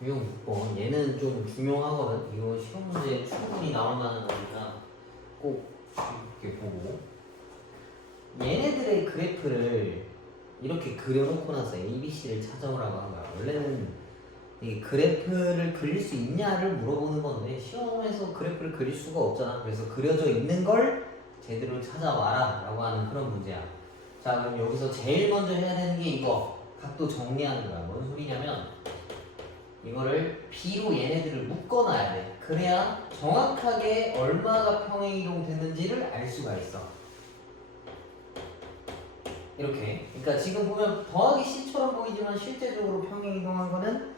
유형 6번 얘는 좀 중요하거든. 이거 시험 문제에 충분히 나온다는 거니까 꼭 이렇게 보고 얘네들의 그래프를 이렇게 그려놓고 나서 ABC를 찾아오라고 한 거야. 원래는 이 그래프를 그릴 수 있냐를 물어보는 건데 시험에서 그래프를 그릴 수가 없잖아. 그래서 그려져 있는 걸 제대로 찾아와라 라고 하는 그런 문제야. 자, 그럼 여기서 제일 먼저 해야 되는 게 이거 각도 정리하는 거야. 뭔 소리냐면 이거를 B로 얘네들을 묶어놔야 돼. 그래야 정확하게 얼마가 평행이동 됐는지를 알 수가 있어. 이렇게. 그러니까 지금 보면 더하기 C처럼 보이지만 실제적으로 평행이동한 거는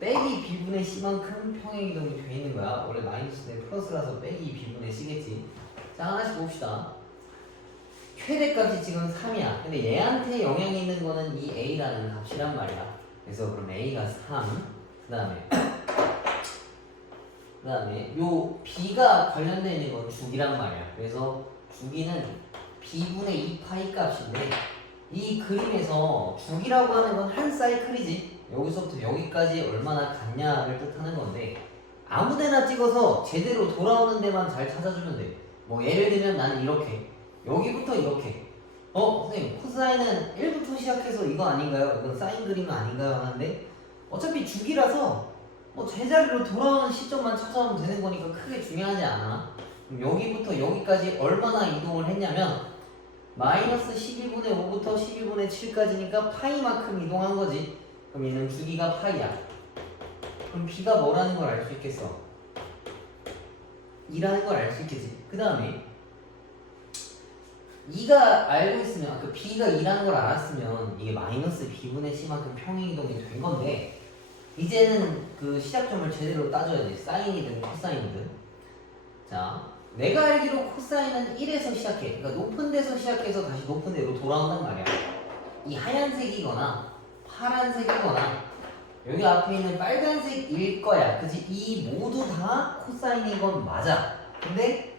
빼기 B분의 C만큼 평행이동이 돼 있는 거야. 원래 마이너스인데 플러스라서 빼기 B분의 C겠지. 자, 하나씩 봅시다. 최대값이 지금 3이야. 근데 얘한테 영향이 있는 거는 이 A라는 값이란 말이야. 그래서 그럼 A가 3. 그 다음에 요 B가 관련되어 있는 건 주기란 말이야. 그래서 주기는 B분의 2파이 값인데 이 그림에서 주기라고 하는 건 한 사이클이지. 여기서부터 여기까지 얼마나 같냐를 뜻하는 건데 아무데나 찍어서 제대로 돌아오는 데만 잘 찾아주면 돼. 뭐 예를 들면 나는 이렇게 여기부터 이렇게 선생님 코사인은 1부터 시작해서 이거 아닌가요? 이건 사인 그림 아닌가요? 하는데 어차피 주기라서 뭐 제자리로 돌아오는 시점만 찾아오면 되는 거니까 크게 중요하지 않아. 그럼 여기부터 여기까지 얼마나 이동을 했냐면 마이너스 12분의 5부터 12분의 7까지니까 파이만큼 이동한 거지. 그럼 얘는 주기가 파이야. 그럼 B가 뭐라는 걸 알 수 있겠어? 2라는 걸 알 수 있겠지. 그 다음에 2가 알고 있으면 그 B가 2라는 걸 알았으면 이게 마이너스 B분의 C만큼 평행이동이 된 건데 이제는 그 시작점을 제대로 따져야 돼. 사인이든 코사인이든. 자, 내가 알기로 코사인은 1에서 시작해. 그러니까 높은 데서 시작해서 다시 높은 데로 돌아온단 말이야. 이 하얀색이거나 파란색이거나 여기 앞에 있는 빨간색일 거야. 그치? 이 모두 다 코사인인 건 맞아. 근데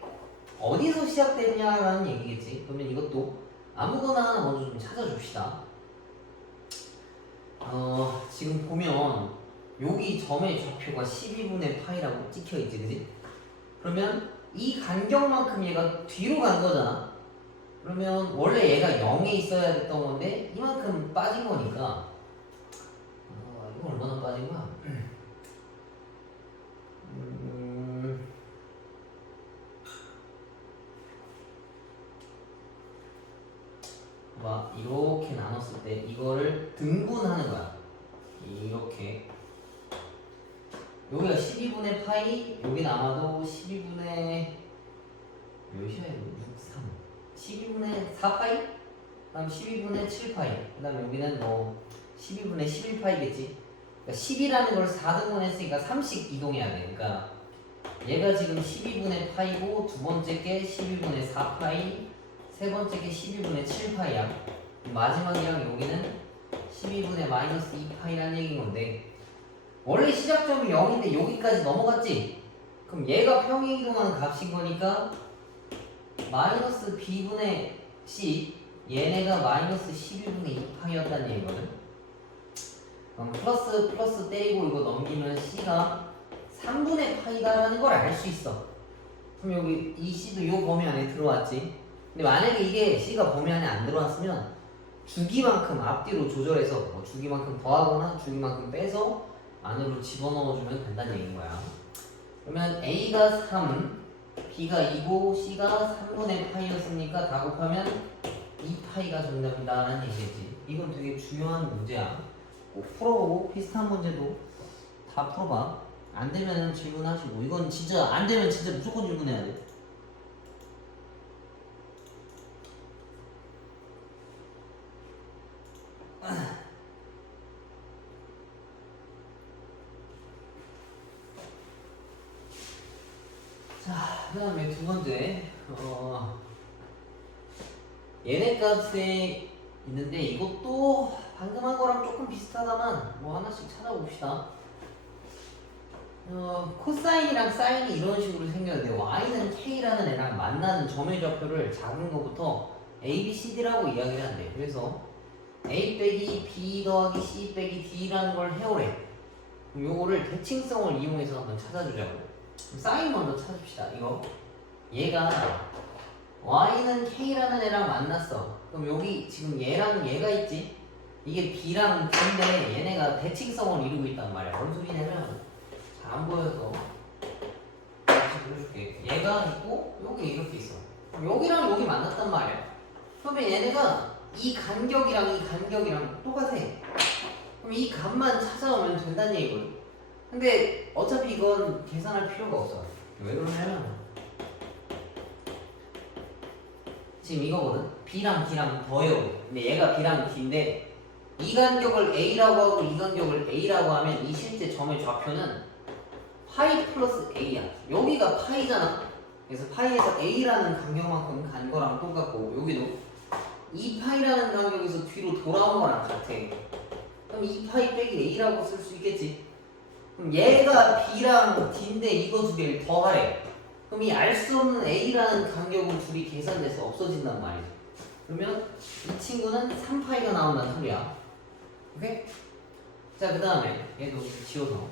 어디서 시작되냐라는 얘기겠지. 그러면 이것도 아무거나 하나 먼저 좀 찾아줍시다. 지금 보면 여기 점의 좌표가 12분의 파이라고 찍혀있지, 그지? 그러면 이 간격만큼 얘가 뒤로 간 거잖아. 그러면 원래 얘가 0에 있어야 됐던 건데 이만큼 빠진 거니까 이거 얼마나 빠진 거야? 봐, 이렇게 나눴을 때 이거를 등분하는 거야. 이렇게 여기가 12분의 파이, 여기는 아마도 12분의 몇이야? 6, 3 12분의 4파이? 그다음 12분의 7파이 그 다음에 여기는 뭐 12분의 11파이겠지. 그러니까 10이라는 걸 4등분 했으니까 3씩 이동해야 돼. 그러니까 얘가 지금 12분의 파이고 두 번째 게 12분의 4파이 세 번째 게 12분의 7파이야. 마지막이랑 여기는 12분의 마이너스 2파이라는 얘기인 건데 원래 시작점이 0인데 여기까지 넘어갔지? 그럼 얘가 평행이동하는 값인 거니까 마이너스 b분의 c 얘네가 마이너스 12분의 2파이였다는 얘기거든. 그럼 플러스 때리고 이거 넘기면 c가 3분의 파이다라는 걸 알 수 있어. 그럼 여기 이 c도 이 범위 안에 들어왔지. 근데 만약에 이게 c가 범위 안에 안 들어왔으면 주기만큼 앞뒤로 조절해서 뭐 주기만큼 더하거나 주기만큼 빼서 안으로 집어넣어주면 된다는 얘기인 거야. 그러면 a가 3, b가 2고 c가 3분의 파이였으니까 다 곱하면 2파이가 정답이다라는 얘기지. 이건 되게 중요한 문제야. 꼭 풀어보고 비슷한 문제도 다 풀어봐. 안 되면 질문하시고 이건 진짜 안 되면 진짜 무조건 질문해야 돼. 자, 그 다음에 두 번째 얘네 값에 있는데 이것도 방금 한 거랑 조금 비슷하다만 뭐 하나씩 찾아봅시다. 코사인이랑 사인이 이런 식으로 생겼는데 y는 k라는 애랑 만나는 점의 좌표를 작은 거부터 a, b, c, d라고 이야기를 한대. 그래서 a 빼기 b 더하기 c 빼기 d라는 걸 해오래. 그럼 요거를 대칭성을 이용해서 한번 찾아주자고. 그럼 사인 먼저 찾읍시다. 이거 얘가 y는 k라는 애랑 만났어. 그럼 여기 지금 얘랑 얘가 있지? 이게 b랑 b인데 얘네가 대칭성을 이루고 있단 말이야. 뭔 소리냐면 잘 안 보여서 다시 보여줄게. 얘가 있고 여기 이렇게 있어. 그럼 여기랑 여기 만났단 말이야. 그러면 얘네가 이 간격이랑 똑같아. 그럼 이 값만 찾아오면 된다는 얘기거든. 근데 어차피 이건 계산할 필요가 없어. 왜 그러냐면 지금 이거거든. b랑 d랑 더해요. 근데 얘가 b랑 d인데 이 간격을 a라고 하고 이 간격을 a라고 하면 이 실제 점의 좌표는 파이 플러스 a야. 여기가 파이잖아. 그래서 파이에서 a라는 간격만큼 간 거랑 똑같고 여기도 2파이라는 간격에서 뒤로 돌아온 거랑 같아. 그럼 2파이 빼기 a라고 쓸 수 있겠지. 그럼 얘가 b랑 d인데 이거 두 개를 더하래. 그럼 이 알 수 없는 a라는 간격은 둘이 계산돼서 없어진단 말이지. 그러면 이 친구는 3파이가 나온다는 소리야. 오케이? 자, 그 다음에 얘도 지워서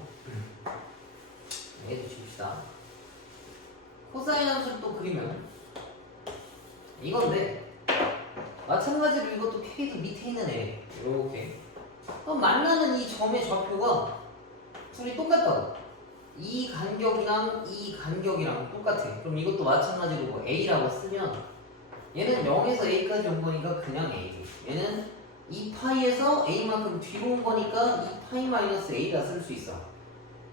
얘도 지웁시다. 코사인 함수를 또 그리면 이건데 마찬가지로 이것도 K도 밑에 있는 애 이렇게 그럼 만나는 이 점의 좌표가 둘이 똑같다고. 이 간격이랑 똑같아. 그럼 이것도 마찬가지로 뭐 A라고 쓰면 얘는 0에서 A까지 온 거니까 그냥 A지. 얘는 2파이에서 A만큼 뒤로 온 거니까 2파이 마이너스 A라 쓸 수 있어.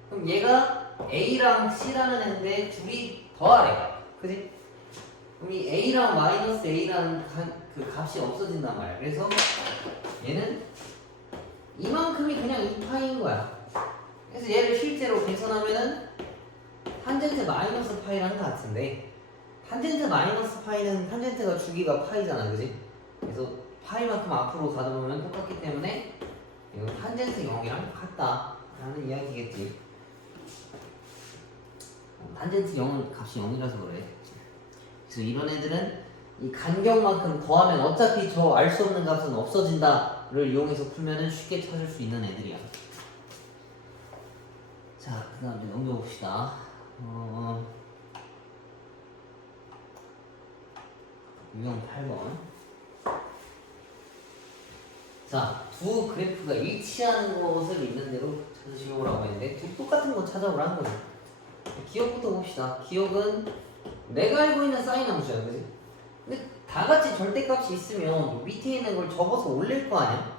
그럼 얘가 A랑 C라는 애인데 둘이 더하래. 그지? 그럼 이 A랑 마이너스 A라는 그 값이 없어진단 말이야. 그래서 얘는 이만큼이 그냥 2파이인 거야. 그래서 얘를 실제로 계산하면은 탄젠트 마이너스 파이랑 같은데 탄젠트 마이너스 파이는 탄젠트가 주기가 파이잖아. 그지? 그래서 파이만큼 앞으로 가다 보면 똑같기 때문에 이거 탄젠트 0이랑 같다 라는 이야기겠지. 탄젠트 0은 값이 0이라서 그래. 그래서 이런 애들은 이 간격만큼 더하면 어차피 저 알 수 없는 값은 없어진다를 이용해서 풀면은 쉽게 찾을 수 있는 애들이야. 자, 그 다음에 넘겨봅시다. 유형 8번. 자, 두 그래프가 일치하는 것을 있는 대로 찾으시려고 했는데 둘 똑같은 거 찾아오라는 거죠. 기억부터 봅시다. 기억은 내가 알고 있는 사인 함수야, 그지? 근데 다 같이 절대값이 있으면 밑에 있는 걸 접어서 올릴 거 아니야?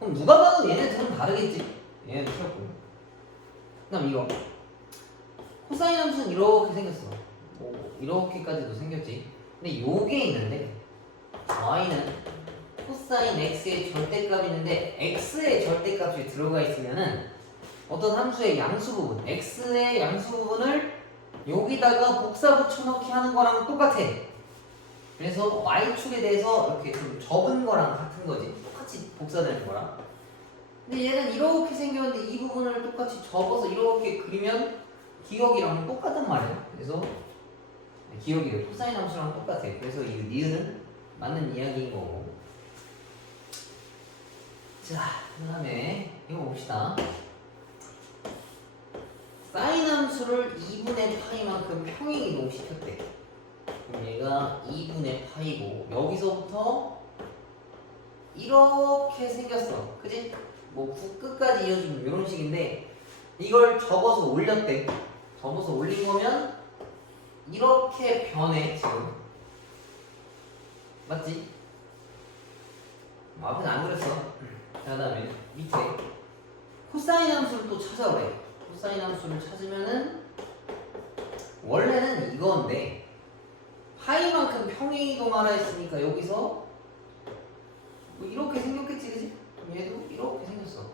그럼 누가 봐도 얘네들은 다르겠지? 얘네도 틀렸고. 그 다음 이거 코사인 함수는 이렇게 생겼어. 이렇게까지도 생겼지. 근데 요게 있는데 y는 코사인 x의 절대값이 있는데 x의 절대값이 들어가 있으면은 어떤 함수의 양수 부분 x의 양수 부분을 여기다가 복사 붙여넣기 하는 거랑 똑같아. 그래서 y축에 대해서 이렇게 좀 접은 거랑 같은 거지. 똑같이 복사되는 거랑. 근데 얘는 이렇게 생겼는데 이 부분을 똑같이 접어서 이렇게 그리면 기억이랑 똑같단 말이야. 그래서 기억이 코사인 함수랑 똑같아. 그래서 이 니은은 맞는 이야기인 거고. 자, 그 다음에 이거 봅시다. 사인 함수를 2분의 파이만큼 평행 이동시켰대. 그럼 얘가 2분의 파이고 여기서부터 이렇게 생겼어. 그지? 뭐 끝까지 이어지면 이런 식인데 이걸 접어서 올렸대. 접어서 올린 거면 이렇게 변해 지금. 맞지? 뭐 앞에는 안 그랬어. 자, 그 다음에 밑에 코사인 함수를 또 찾아오래. 코사인 함수를 찾으면은 원래는 이건데 파이만큼 평행 이동하라 했으니까 여기서 뭐 이렇게 생겼겠지, 그지? 얘도 이렇게 생겼어.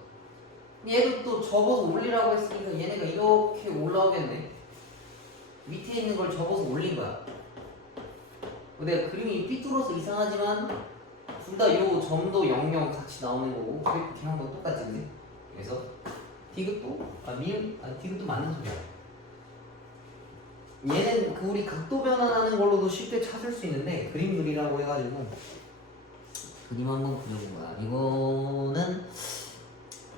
얘도 또 접어서 올리라고 했으니까 얘네가 이렇게 올라오겠네. 밑에 있는 걸 접어서 올린 거야. 내가 그림이 삐뚤어서 이상하지만 둘 다 요 점도 00 같이 나오는 거고 이렇게 한 거 똑같지, 그지? 그래서 디귿도 디귿도 맞는 소리야. 얘는 그 우리 각도 변환하는 걸로도 쉽게 찾을 수 있는데 그림 그리라고 해가지고 그림 한번 그려본 거야. 이거는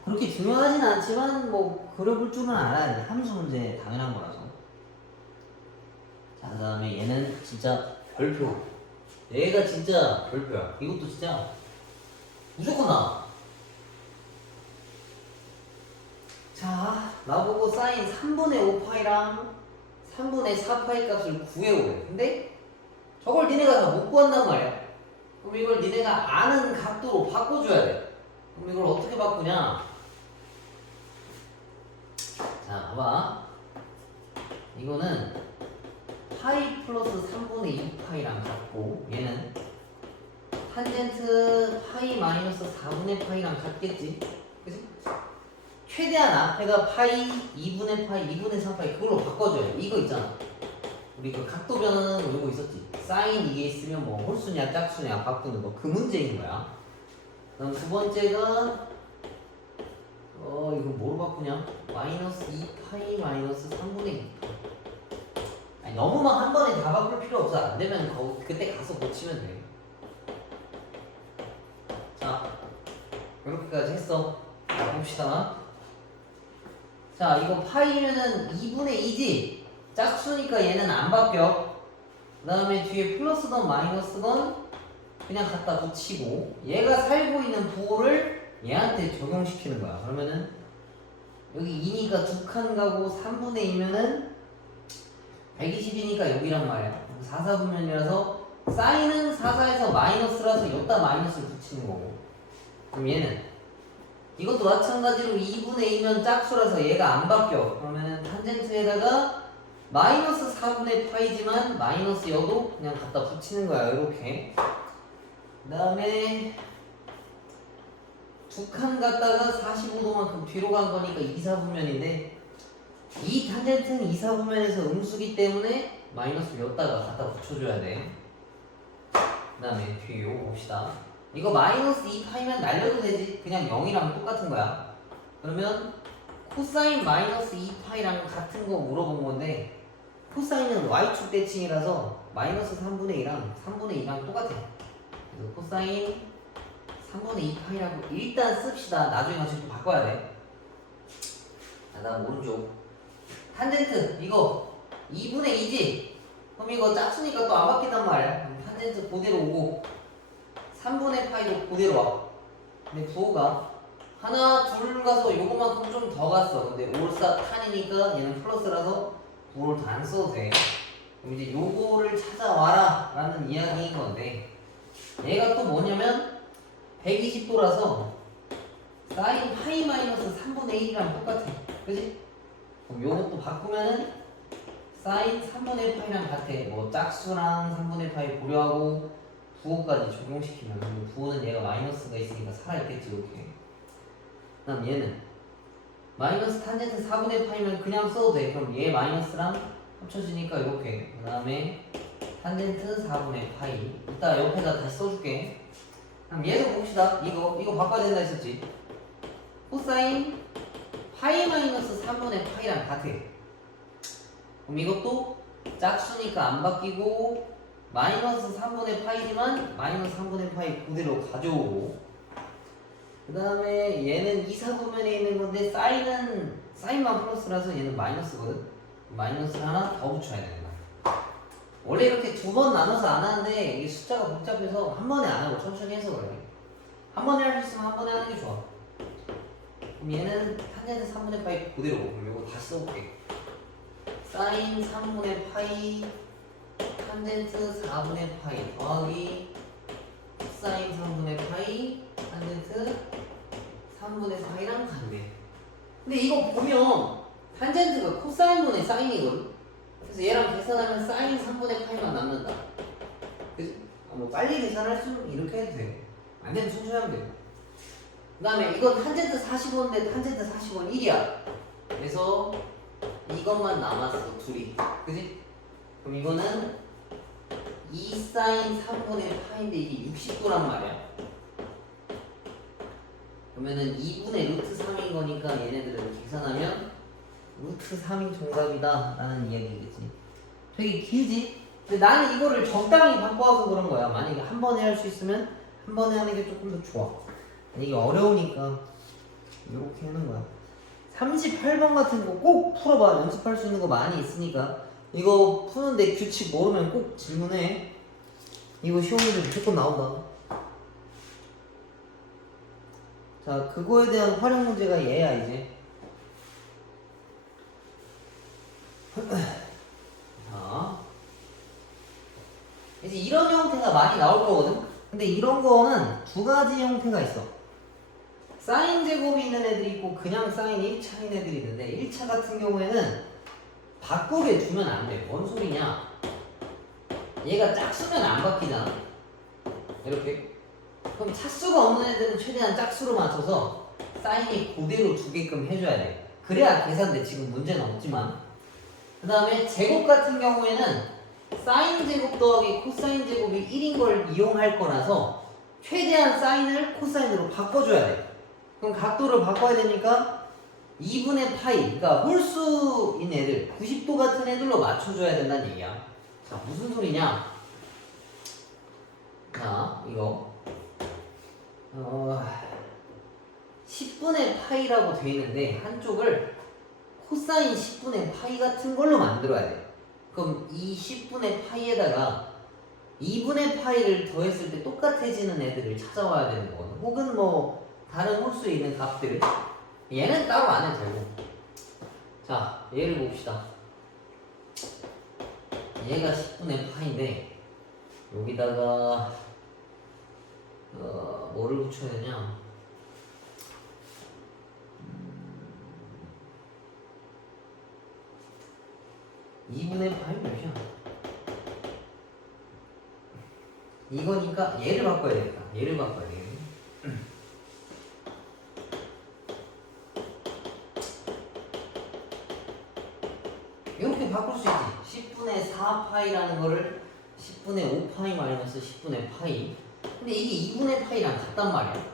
그렇게 중요하진 않지만 뭐 그려볼 줄은 알아야 돼. 함수 문제 당연한 거라서. 자, 그 다음에 얘는 진짜 별표. 얘가 진짜 별표야. 이것도 진짜 무조건 나와. 자, 나보고 사인 3분의 5파이랑 3분의 4파이 값을 구해오래. 근데 저걸 니네가 다 못 구한단 말이야. 그럼 이걸 니네가 아는 각도로 바꿔줘야 돼. 그럼 이걸 어떻게 바꾸냐? 자, 봐봐. 이거는 파이 플러스 3분의 2파이랑 같고, 얘는 탄젠트 파이 마이너스 4분의 파이랑 같겠지? 그치? 최대한 앞에가 파이, 2분의 파이, 2분의 3파이 그걸로 바꿔줘요. 이거 있잖아. 우리 그 각도 변하는 거 이거 있었지? 사인 이게 있으면 뭐 홀수냐 짝수냐 바꾸는 거 그 문제인 거야. 그럼 두 번째가 이거 뭐로 바꾸냐? 마이너스 2파이 마이너스 3분의 2. 아니 너무 막 한 번에 다 바꿀 필요 없어. 안 되면 그때 가서 고치면 돼. 자, 이렇게까지 했어. 자, 봅시다. 자, 이거 파이면은 2분의 2지? 짝수니까 얘는 안 바뀌어. 그 다음에 뒤에 플러스건 마이너스건 그냥 갖다 붙이고, 얘가 살고 있는 부호를 얘한테 적용시키는 거야. 그러면은 여기 2니까 2칸 가고 3분의 2면은 120이니까 여기란 말이야. 4, 4분면이라서 사인은 4, 4에서 마이너스라서 여기다 마이너스를 붙이는 거고. 그럼 얘는 이것도 마찬가지로 2분의 2면 짝수라서 얘가 안 바뀌어. 그러면은 탄젠트에다가 마이너스 4분의 파이지만 마이너스 여도 그냥 갖다 붙이는 거야. 이렇게. 그 다음에 두 칸 갔다가 45도만큼 뒤로 간 거니까 2, 4분면인데 이 탄젠트는 2, 4분면에서 음수기 때문에 마이너스를 여기다가 갖다 붙여줘야 돼. 그 다음에 뒤에 요거 봅시다. 이거 마이너스 2파이면 날려도 되지. 그냥 0이랑 똑같은 거야. 그러면 코사인 마이너스 2파이랑 같은 거 물어본 건데 코사인은 y축 대칭이라서 마이너스 3분의 2랑 3분의 2랑 똑같아. 그래서 코사인 3분의 2파이라고 일단 씁시다. 나중에 가지고 바꿔야 돼. 자, 다음 오른쪽 탄젠트 이거 2분의 2지? 그럼 이거 짝수니까 또 안 바뀐단 말이야. 그럼 탄젠트 그대로 오고 3분의 파이도 그대로 와. 근데 부호가 하나 둘 가서 요거만큼 좀 더 갔어. 근데 올사 탄이니까 얘는 플러스라서 부호를 더 안 써도 돼. 그럼 이제 요거를 찾아와라 라는 이야기인 건데 얘가 또 뭐냐면 120도라서 사인 파이 마이너스 3분의 1이랑 똑같아. 그지? 그럼 요것도 바꾸면은 사인 3분의 파이랑 같아. 뭐 짝수랑 3분의 파이 고려하고 부호까지 적용시키면 부호는 얘가 마이너스가 있으니까 살아있겠지. 이렇게. 그 다음 얘는 마이너스 탄젠트 4분의 파이면 그냥 써도 돼. 그럼 얘 마이너스랑 합쳐지니까 이렇게. 그 다음에 탄젠트 4분의 파이 이따 옆에다 다시 써줄게. 그럼 얘도 봅시다. 이거 바꿔야 된다 했었지. 코사인 파이 마이너스 3분의 파이랑 같아. 그럼 이것도 짝수니까 안 바뀌고 마이너스 3분의 파이지만 마이너스 3분의 파이 그대로 가져오고 그 다음에 얘는 2, 4분면에 있는 건데 사인만 플러스라서 얘는 마이너스거든. 마이너스를 하나 더 붙여야 되는 거야. 원래 이렇게 두 번 나눠서 안 하는데 이게 숫자가 복잡해서 한 번에 안 하고 천천히 해서 그래. 한 번에 할 수 있으면 한 번에 하는 게 좋아. 그럼 얘는 탄젠트 3분의 파이 그대로. 그럼 이거 다시 써볼게. 사인 3분의 파이 탄젠트 4분의 파이 더하기 사인 3분의 파이 탄젠트 3분의 파이랑 같네. 근데 이거 보면 탄젠트가 코사인분의 사인이거든. 그래서 얘랑 계산하면 사인 3분의 파이만 남는다. 그치? 뭐 빨리 계산할 수 이렇게 해도 돼. 안 되면 천천히 하면 돼. 그 다음에 이건 탄젠트 40원인데 탄젠트 40원 1이야. 그래서 이것만 남았어. 둘이. 그치? 그럼 이거는 2 사인 3분의 파인데 이게 60도란 말이야. 그러면은 2분의 루트 3인 거니까 얘네들을 계산하면 루트 3이 정답이다 라는 이야기겠지. 되게 길지? 근데 나는 이거를 적당히 바꿔와서 그런 거야. 만약에 한 번에 할 수 있으면 한 번에 하는 게 조금 더 좋아. 이게 어려우니까 이렇게 하는 거야. 38번 같은 거 꼭 풀어봐. 연습할 수 있는 거 많이 있으니까. 이거 푸는데 규칙 모르면 꼭 질문해. 이거 시험 문제 무조건 나온다. 자, 그거에 대한 활용 문제가 얘야 이제. 자, 이제 이런 형태가 많이 나올 거거든. 근데 이런 거는 두 가지 형태가 있어. 사인 제곱이 있는 애들이 있고 그냥 사인 1차인 애들이 있는데 1차 같은 경우에는 바꾸게 두면 안 돼. 뭔 소리냐? 얘가 짝수면 안 바뀌잖아. 이렇게. 그럼 차수가 없는 애들은 최대한 짝수로 맞춰서 사인이 그대로 두게끔 해줘야 돼. 그래야 계산돼. 지금 문제는 없지만. 그 다음에 제곱 같은 경우에는 사인 제곱 더하기 코사인 제곱이 1인 걸 이용할 거라서 최대한 사인을 코사인으로 바꿔줘야 돼. 그럼 각도를 바꿔야 되니까 2분의 파이, 그러니까 홀수인 애들, 90도 같은 애들로 맞춰줘야 된다는 얘기야. 자, 무슨 소리냐? 자, 이거 10분의 파이라고 돼 있는데 한쪽을 코사인 10분의 파이 같은 걸로 만들어야 돼. 그럼 이 10분의 파이에다가 2분의 파이를 더했을 때 똑같아지는 애들을 찾아와야 되는 거거든. 혹은 뭐 다른 홀수에 있는 값들을. 얘는 따로 안 해도 되고. 자, 얘를 봅시다. 얘가 10분의 파인데 여기다가 뭐를 붙여야 되냐? 2분의 파이 몇이야? 이거니까 얘를 바꿔야 되겠다. 얘를 바꿔야 되겠네. 이렇게 바꿀 수 있지. 10분의 4파이라는 거를 10분의 5파이 마이너스 10분의 파이. 근데 이게 2분의 파이랑 같단 말이야.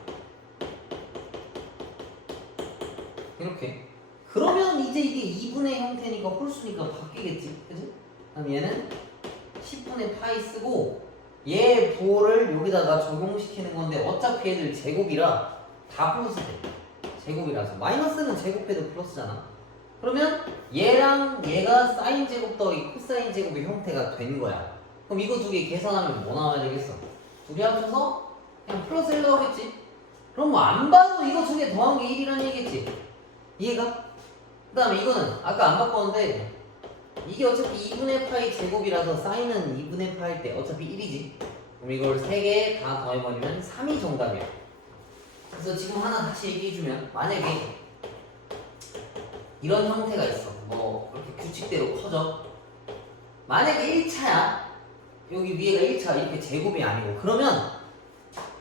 이렇게. 그러면 이제 이게 2분의 형태니까 홀수니까 바뀌겠지. 그치? 그럼 얘는 10분의 파이 쓰고 얘 부호를 여기다가 적용시키는 건데 어차피 얘들 제곱이라 다 플러스 돼. 제곱이라서. 마이너스는 제곱해도 플러스잖아. 그러면 얘랑 얘가 사인 제곱 더하기 코사인 제곱의 형태가 된 거야. 그럼 이거 두 개 계산하면 뭐 나와야 되겠어? 둘이 합쳐서 그냥 플러스 1 나오겠지? 그럼 뭐 안 봐도 이거 두 개 더한 게 1이라는 얘기겠지? 이해가? 그 다음에 이거는 아까 안 바꿨는데 이게 어차피 2분의 파이 제곱이라서 사인은 2분의 파일 때 어차피 1이지. 그럼 이걸 3개 다 더해버리면 3이 정답이야. 그래서 지금 하나 다시 얘기해주면 만약에 이런 형태가 있어. 뭐 이렇게 규칙대로 커져. 만약에 1차야. 여기 위에가 1차 이렇게 제곱이 아니고 그러면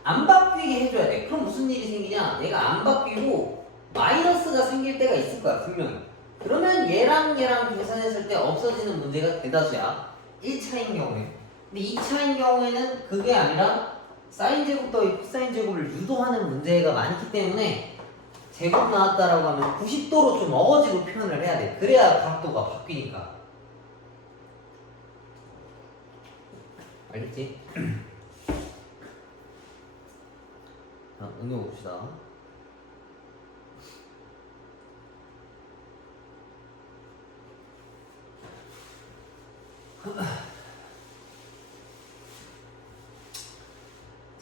안 바뀌게 해줘야 돼. 그럼 무슨 일이 생기냐? 얘가 안 바뀌고 마이너스가 생길 때가 있을 거야 분명히. 그러면 얘랑 얘랑 계산했을 때 없어지는 문제가 대다수야. 1차인 경우에. 근데 2차인 경우에는 그게 아니라 사인 제곱 더하기 코사인 제곱을 유도하는 문제가 많기 때문에 제곱 나왔다라고 하면 90도로 좀 어거지로 표현을 해야 돼. 그래야 각도가 바뀌니까. 알겠지? 자, 응용 봅시다.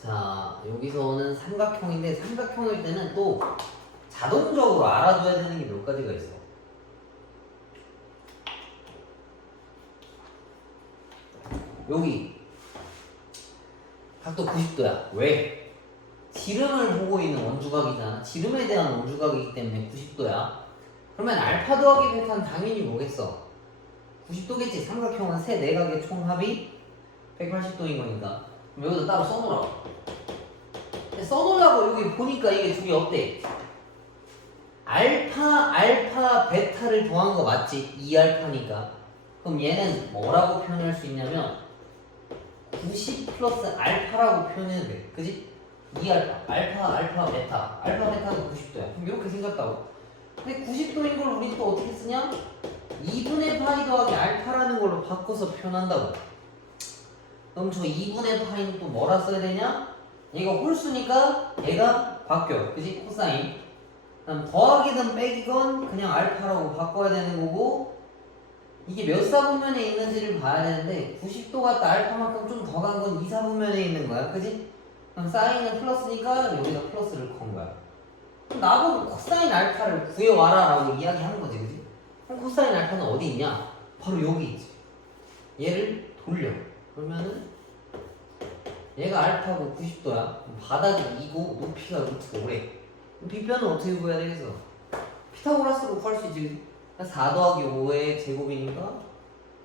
자, 여기서는 삼각형인데 삼각형일 때는 또 자동적으로 알아둬야 되는 게 몇 가지가 있어. 여기 각도 90도야. 왜? 지름을 보고 있는 원주각이잖아. 지름에 대한 원주각이기 때문에 90도야. 그러면 알파 더하기 베타는 당연히 뭐겠어? 90도겠지. 삼각형은 세 내각의 총합이 180도인 거니까. 그럼 여기다 따로 써놓으라고. 써놓으려고 여기 보니까 이게 두 개 어때? 알파, 베타를 더한 거 맞지? 2알파니까. 그럼 얘는 뭐라고 표현할 수 있냐면 90 플러스 알파라고 표현해도 돼. 그지? 2알파, 알파, 베타. 알파, 베타가 90도야. 그럼 이렇게 생겼다고. 근데 90도인 걸 우리 또 어떻게 쓰냐? 2분의 파이 더하기 알파라는 걸로 바꿔서 표현한다고. 그럼 저 2분의 파이는 또 뭐라 써야 되냐? 얘가 홀수니까 얘가 바뀌어. 그지? 코사인. 그럼 더하기든 빼기건 그냥 알파라고 바꿔야 되는 거고 이게 몇 사분면에 있는지를 봐야 되는데 90도 같다 알파만큼 좀 더 간 건 2, 4분면에 있는 거야. 그지? 그럼 사인은 플러스니까 여기다 플러스를 건 거야. 그럼 나보고 코사인 알파를 구해와라 라고 이야기하는 거지. 그지? 그럼 코사인 알파는 어디 있냐? 바로 여기 있지. 얘를 돌려. 그러면은 얘가 알파고 90도야. 바닥이 2고 높이가 루트가 5래. 빗변은 어떻게 구해야 되겠어? 피타고라스로 구할 수 있지. 4 더하기 5의 제곱이니까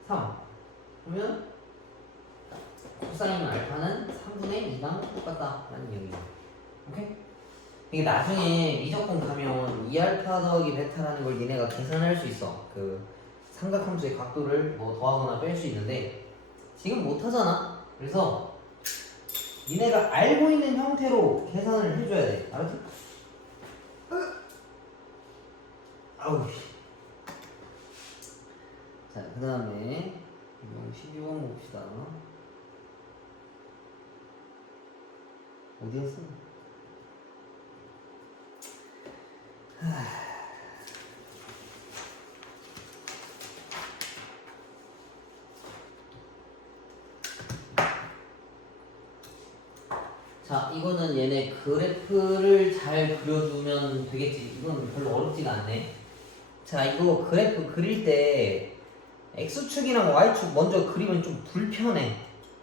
3. 그러면 코사인 알파는 3분의 2랑 똑같다 라는 얘기야. 오케이? 이게 나중에 미적분 가면 2알파 더하기 베타라는 걸 니네가 계산할 수 있어. 그 삼각함수의 각도를 뭐 더하거나 뺄 수 있는데 지금 못 하잖아. 그래서 니네가 알고 있는 형태로 계산을 해줘야 돼. 알았지? 아우. 자, 그 다음에 12번 봅시다. 어디였어? 자, 이거는 얘네 그래프를 잘 그려주면 되겠지. 이건 별로 어렵지가 않네. 자, 이거 그래프 그릴 때 X축이랑 Y축 먼저 그리면 좀 불편해.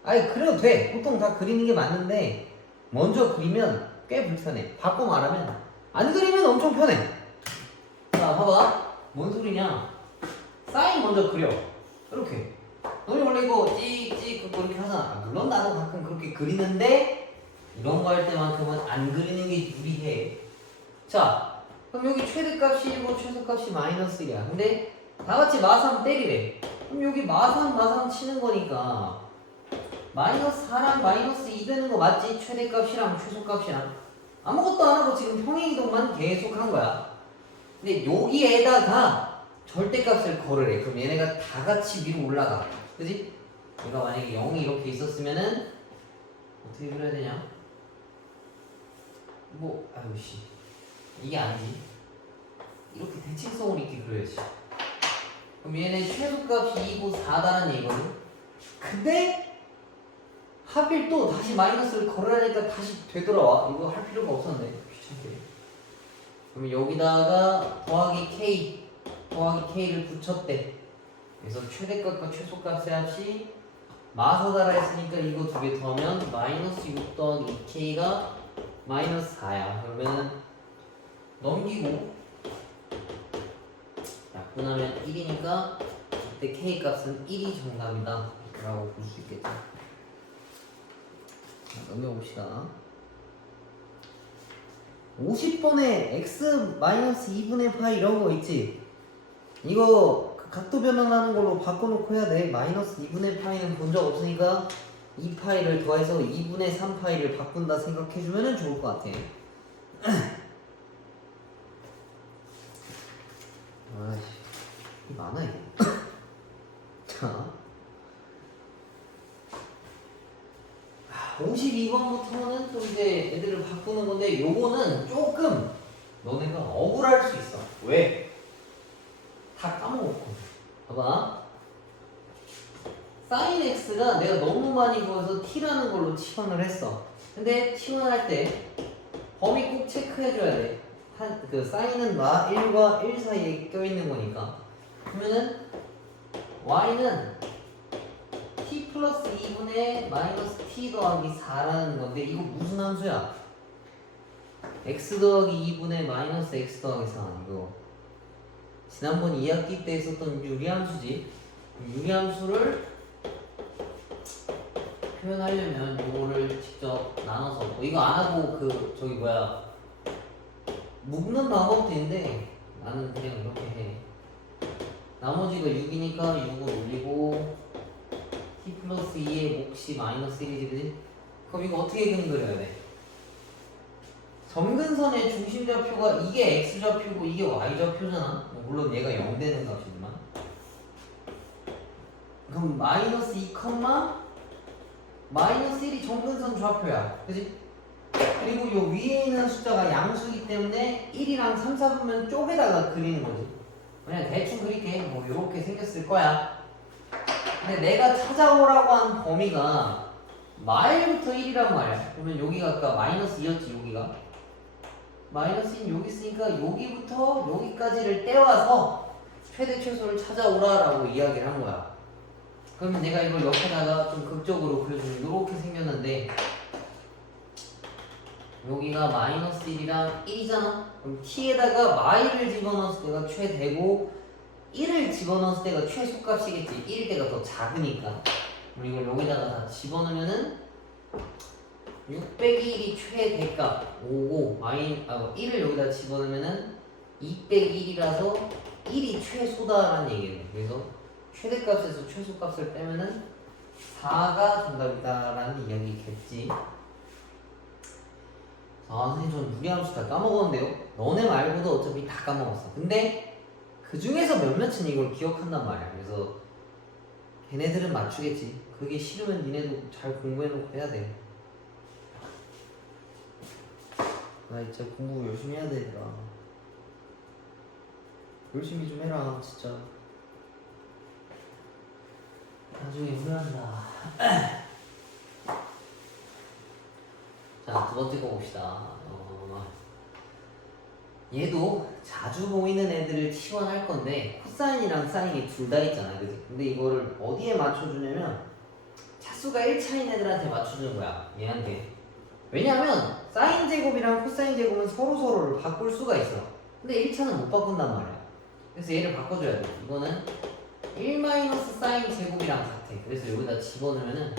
아니, 그려도 돼. 보통 다 그리는 게 맞는데 먼저 그리면 꽤 불편해. 바꿔 말하면 안 그리면 엄청 편해. 자, 봐봐. 뭔 소리냐? 사인 먼저 그려. 이렇게. 너희 원래 이거 찍찍 그렇게 하잖아. 물론 나도 가끔 그렇게 그리는데 이런 거 할 때만큼은 안 그리는 게 유리해. 자, 그럼 여기 최대값이 1고 최소값이 마이너스 1이야. 근데 다 같이 마삼 때리래. 그럼 여기 마삼 치는 거니까 마이너스 4랑 마이너스 2 되는 거 맞지? 최대값이랑 최소값이랑 아무것도 안 하고 지금 평행이동만 계속 한 거야. 근데 여기에다가 절대값을 걸으래. 그럼 얘네가 다 같이 위로 올라가. 그지? 얘가 만약에 0이 이렇게 있었으면은 어떻게 그려야 되냐? 뭐, 아유씨. 이게 아니지. 이렇게 대칭성을 있게 그려야지. 그럼 얘네 최소값이 2고 4다는 얘기거든. 근데 하필 또 다시 마이너스를 걸으라니까 다시 되돌아와. 이거 할 필요가 없었네. 귀찮게. 그럼 여기다가 더하기 K를 붙였대. 그래서 최대값과 최소값의 합이 마서다라 했으니까 이거 두 개 더하면 마이너스 6 더하기 2K가 마이너스 4야. 그러면은 넘기고 약분하면 1이니까 이때 K 값은 1이 정답이다 라고 볼 수 있겠죠. 자, 넘겨봅시다. 50번에 x-2분의 파이 이런 거 있지? 이거 각도 변환하는 걸로 바꿔놓고 해야 돼. 마이너스 2분의 파이는 본 적 없으니까 2파이를 더해서 2분의 3파이를 바꾼다 생각해주면 좋을 것 같아. 아이씨, 많아 이게. 자, 52번부터는 또 이제 애들을 바꾸는 건데 요거는 조금 너네가 억울할 수 있어. 왜? 다 까먹었고. 봐봐. sin x가 내가 너무 많이 구해서 t라는 걸로 치환을 했어. 근데 치환할 때 범위 꼭 체크해줘야 돼. 그 sin은 1과 1 사이에 껴있는 거니까. 그러면은 y는 t 플러스 2분의 마이너스 t 더하기 4라는 건데 이거 무슨 함수야? x 더하기 2분의 마이너스 x 더하기 4 이거 지난번 2학기 때 있었던 유리함수지. 유리함수를 표현하려면 이거를 직접 나눠서 이거 안 하고 그 저기 뭐야 묶는 방법도 있는데 나는 그냥 이렇게 해. 나머지가 6이니까 6을 올리고 t 플러스 2의 몫이 마이너스 1이지 그지? 그럼 이거 어떻게 그려야 돼? 점근선의 중심좌표가 이게 x좌표고 이게 y좌표잖아. 물론 얘가 0 되는 값이지만 그럼 마이너스 2, 마이너스 1이 점근선 좌표야 그지? 그리고 요 위에 있는 숫자가 양수이기 때문에 1이랑 3, 4분면 쪼개다가 그리는 거지. 그냥 대충 그릴게. 뭐 요렇게 생겼을 거야. 근데 내가 찾아오라고 한 범위가 마일부터 1이란 말이야. 그러면 여기가 아까 마이너스 2였지, 여기가. 마이너스 1 여기 있으니까 여기부터 여기까지를 떼와서 최대 최소를 찾아오라라고 이야기를 한 거야. 그러면 내가 이걸 옆에다가 좀 극적으로 그려주면 이렇게 생겼는데 여기가 마이너스 1이랑 1이잖아? 그럼 t에다가 마이를 집어넣었을 때가 최대고 1을 집어넣었을 때가 최소값이겠지. 1일 때가 더 작으니까. 그럼 이걸 여기다가 다 집어넣으면은 6 빼기 1이 최대값 5고 1을 여기다 집어넣으면은 2 빼기 1이라서 1이 최소다라는 얘기네. 그래서 최대값에서 최소값을 빼면은 4가 정답이다라는 이야기겠지. 아, 선생님 전 무리함수 다 까먹었는데요? 너네 말고도 어차피 다 까먹었어. 근데 그 중에서 몇몇은 이걸 기억한단 말이야. 그래서 걔네들은 맞추겠지. 그게 싫으면 니네도 잘 공부해놓고 해야 돼. 나 진짜 공부 열심히 해야 돼, 얘들아. 열심히 좀 해라, 진짜. 나중에 후회한다. 자, 두 번째 거 봅시다. 얘도 자주 보이는 애들을 치환할 건데 코사인이랑 사인이 둘 다 있잖아, 그지? 근데 이거를 어디에 맞춰주냐면 차수가 1차인 애들한테 맞춰주는 거야, 얘한테. 왜냐면 사인 제곱이랑 코사인 제곱은 서로서로를 바꿀 수가 있어. 근데 1차는 못 바꾼단 말이야. 그래서 얘를 바꿔줘야 돼. 이거는 1 사인 제곱이랑 같아. 그래서 여기다 집어넣으면은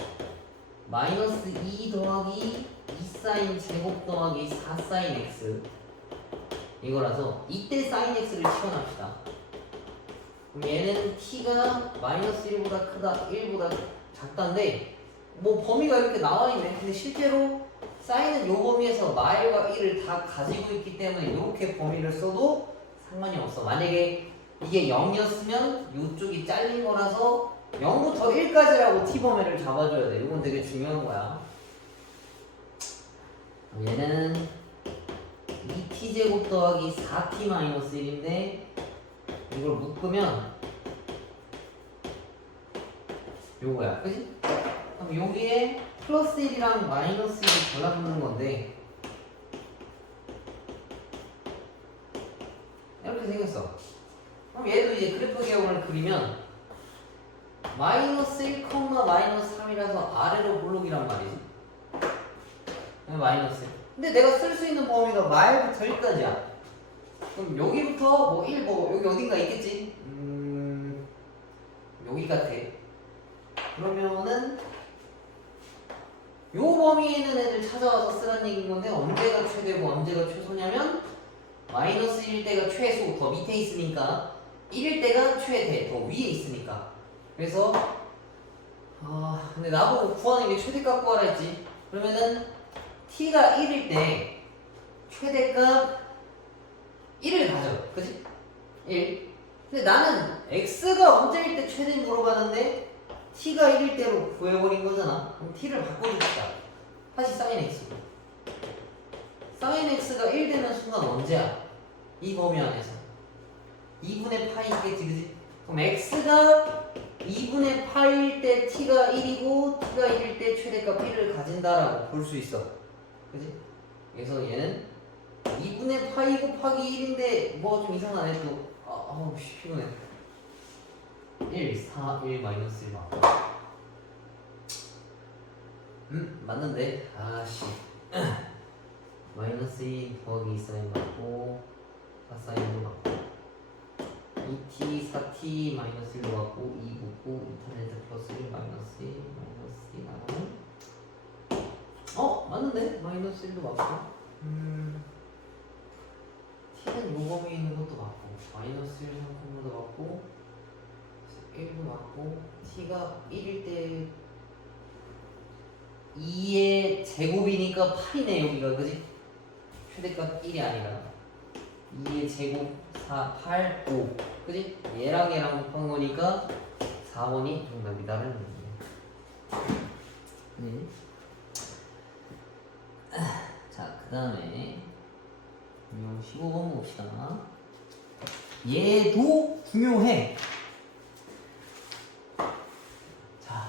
마이너스 2 더하기 2 사인 제곱 더하기 4 사인 x 이거라서 이때 사인 x를 치환합시다. 그럼 얘는 t가 마이너스 1보다 크다, 1보다 작다인데 뭐 범위가 이렇게 나와있네. 근데 실제로 사인은 요 범위에서 마일과 1을 다 가지고 있기 때문에 이렇게 범위를 써도 상관이 없어. 만약에 이게 0이었으면 이쪽이 잘린 거라서 0부터 1까지라고 t 범위를 잡아줘야 돼. 이건 되게 중요한 거야. 얘는 2t제곱 더하기 4t 마이너스 1인데 이걸 묶으면 요거야, 그지? 그럼 여기에 플러스 1이랑 마이너스 1을 골라주는 건데 이렇게 생겼어. 그럼 얘도 이제 그래프 개형을 그리면 마이너스 1, 마이너스 3이라서 아래로 볼록이란 말이지. 마이너스 1. 근데 내가 쓸 수 있는 범위가 마일부터 1까지야. 그럼 여기부터 뭐 1, 뭐 여기 어딘가 있겠지? 여기 같아. 그러면은 요 범위에 있는 애들 찾아와서 쓰라는 얘기인 건데 언제가 최대고 언제가 최소냐면 마이너스 1일 때가 최소, 더 밑에 있으니까 1일 때가 최대, 더 위에 있으니까. 그래서 근데 나보고 구하는 게 최대값 구하라 했지. 그러면은 t가 1일 때 최대값 1을 가져, 그치? 1. 근데 나는 x가 언제일 때 최대 물어봤는데 t가 1일 때로 구해버린 거잖아. 그럼 t를 바꿔줍시다. 다시 sin x로. sin x가 1 되는 순간 언제야? 이 범위 안에서 2분의 파이 있겠지, 그치? 그럼 x가 2분의 파일 때 t가 1이고 t가 1일 때 최대값 1을 가진다라고 볼 수 있어. 그지? 그래서 얘는 2분의 파이 곱하기 1인데 뭐가 좀 이상하네 또. 피곤해. 1, 4, 1, 마이너스 1 맞고. 맞는데? 마이너스 2 더하기 2 사인 맞고 4 사인도 맞고 2t, 4t, 마이너스 1도 맞고 2 붙고 2탄젠트 플러스 1, 마이너스 1, 마이너스 2 나가면 맞는데? 마이너스 1도 맞고 t는 요 범위에 있는 것도 맞고 마이너스 1 상품도 맞고 1도 맞고 t가 1일 때 2의 제곱이니까 8이네 여기가, 그지? 최대값 1이 아니라 2의 제곱 4, 8, 5 그지? 얘랑 얘랑 곱한 거니까 4번이 정답이다라는 얘기예요. 자, 그 다음에 15번 봅시다. 얘도 중요해. 자,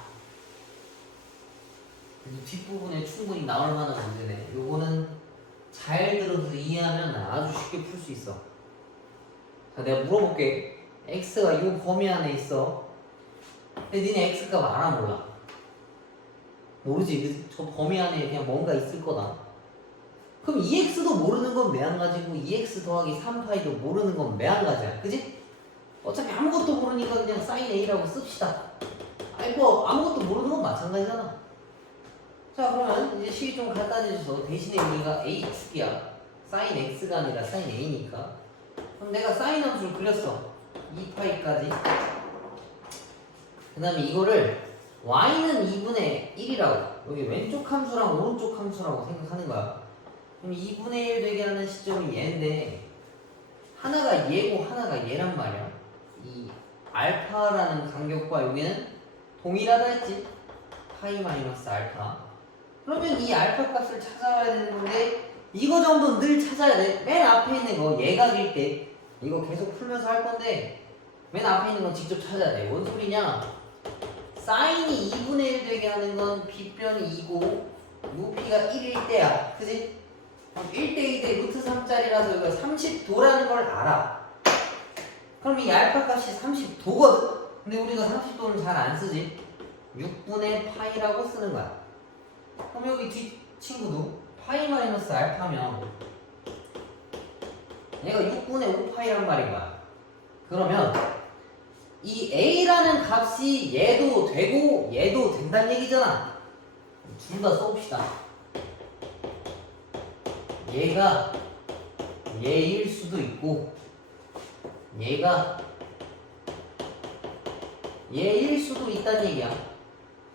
뒷부분에 충분히 나올 만한 문제네. 요거는 잘 들어서 이해하면 아주 쉽게 풀 수 있어. 자, 내가 물어볼게. x가 이 범위 안에 있어. 근데 니네 x값 알아 몰라? 모르지. 저 범위 안에 그냥 뭔가 있을 거다. 그럼 2x도 모르는 건 매한가지고 2x 더하기 3파이도 모르는 건 매한가지야. 그지? 어차피 아무것도 모르니까 그냥 sin a라고 씁시다. 아니 뭐 아무것도 모르는 건 마찬가지잖아. 자, 그러면 이제 식이 좀 간단해져서 대신에 우리가 a축이야. sin x가 아니라 sin a니까. 그럼 내가 sin 함수를 그렸어. 2파이까지. 그 다음에 이거를 y는 2분의 1이라고, 여기 왼쪽 함수랑 오른쪽 함수라고 생각하는 거야. 그럼 2분의 1 되게 하는 시점이 얘인데, 하나가 얘고 하나가 얘란 말이야. 이 알파라는 간격과 여기는 동일하다 했지. 파이 마이너스 알파. 그러면 이 알파 값을 찾아와야 되는 건데, 이거 정도는 늘 찾아야 돼. 맨 앞에 있는 거 예각일 때 이거 계속 풀면서 할 건데, 맨 앞에 있는 건 직접 찾아야 돼. 뭔 소리냐? 사인이 2분의 1 되게 하는 건 빗변이 2고 높이가 1일 때야. 그지? 1대2 대 루트 3짜리라서 이거 30도라는 걸 알아. 그럼 이 알파 값이 30도거든? 근데 우리가 30도는 잘 안 쓰지. 6분의 파이라고 쓰는 거야. 그럼 여기 뒷 친구도 파이 마이너스 알파면 얘가 6분의 5파이란 말인 거야. 그러면 이 a라는 값이 얘도 되고 얘도 된다는 얘기잖아. 둘 다 써봅시다. 얘가 얘일 수도 있고 얘가 얘일 수도 있다는 얘기야.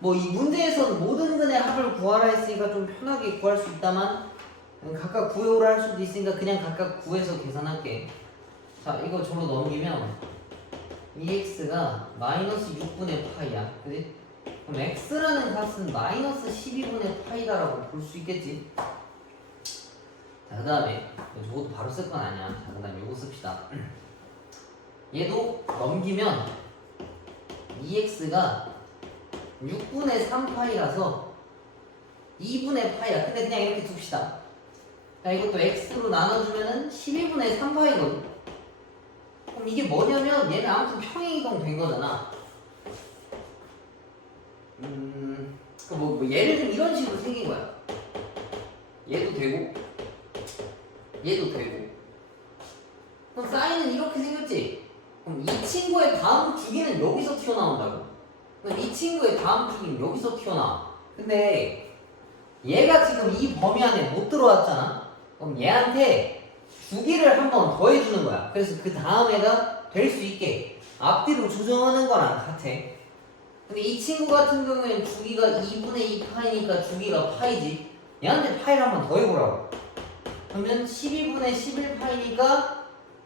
뭐 이 문제에서는 모든 근의 합을 구하라 했으니까 좀 편하게 구할 수 있다만 각각 구해오라 할 수도 있으니까 그냥 각각 구해서 계산할게. 자, 이거 저로 넘기면 2x가 마이너스 6분의 파이야. 그지? 그럼 x라는 값은 마이너스 12분의 파이다라고 볼 수 있겠지? 자, 그 다음에 저것도 바로 쓸 건 아니야. 자, 그 다음에 요거 씁시다. 얘도 넘기면 2x가 6분의 3파이라서 2분의 파이야. 근데 그냥 이렇게 둡시다. 자, 이것도 x로 나눠주면은 12분의 3파이거든. 그럼 이게 뭐냐면 얘는 아무튼 평행이동 된 거잖아. 뭐 예를 들면 이런 식으로 생긴 거야. 얘도 되고 얘도 되고. 그럼 사인은 이렇게 생겼지. 그럼 이 친구의 다음 주기는 여기서 튀어나온다고. 그럼 이 친구의 다음 주기는 여기서 튀어나와. 근데 얘가 지금 이 범위 안에 못 들어왔잖아. 그럼 얘한테 주기를 한 번 더 해주는 거야. 그래서 그 다음에가 될 수 있게 앞뒤로 조정하는 거랑 같아. 근데 이 친구 같은 경우에는 주기가 2분의 2파이니까 주기가 파이지. 얘한테 파이를 한 번 더 해보라고. 그러면 12분의 11파이니까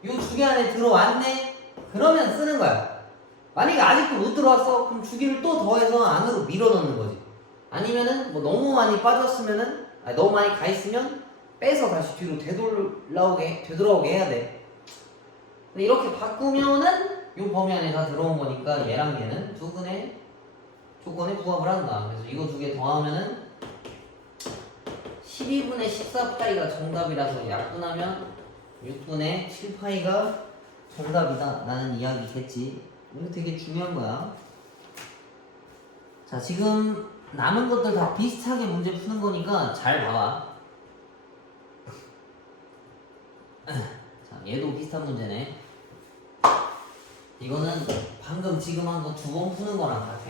요 주기 안에 들어왔네? 그러면 쓰는 거야. 만약에 아직도 못 들어왔어? 그럼 주기를 또 더해서 안으로 밀어넣는 거지. 아니면은 뭐 너무 많이 빠졌으면은, 너무 많이 가 있으면 빼서 다시 뒤로 되돌아오게 해야 돼. 근데 이렇게 바꾸면은 요 범위 안에 다 들어온 거니까 얘랑 얘는 두 근의 조건에 부합을 한다. 그래서 이거 두 개 더하면은 12분의 14파이가 정답이라서 약분하면 6분의 7파이가 정답이다 라는 이야기겠지. 이거 되게 중요한 거야. 자, 지금 남은 것들 다 비슷하게 문제 푸는 거니까 잘 봐봐. 자, 얘도 비슷한 문제네. 이거는 방금 지금 한 거 두 번 푸는 거랑 같아.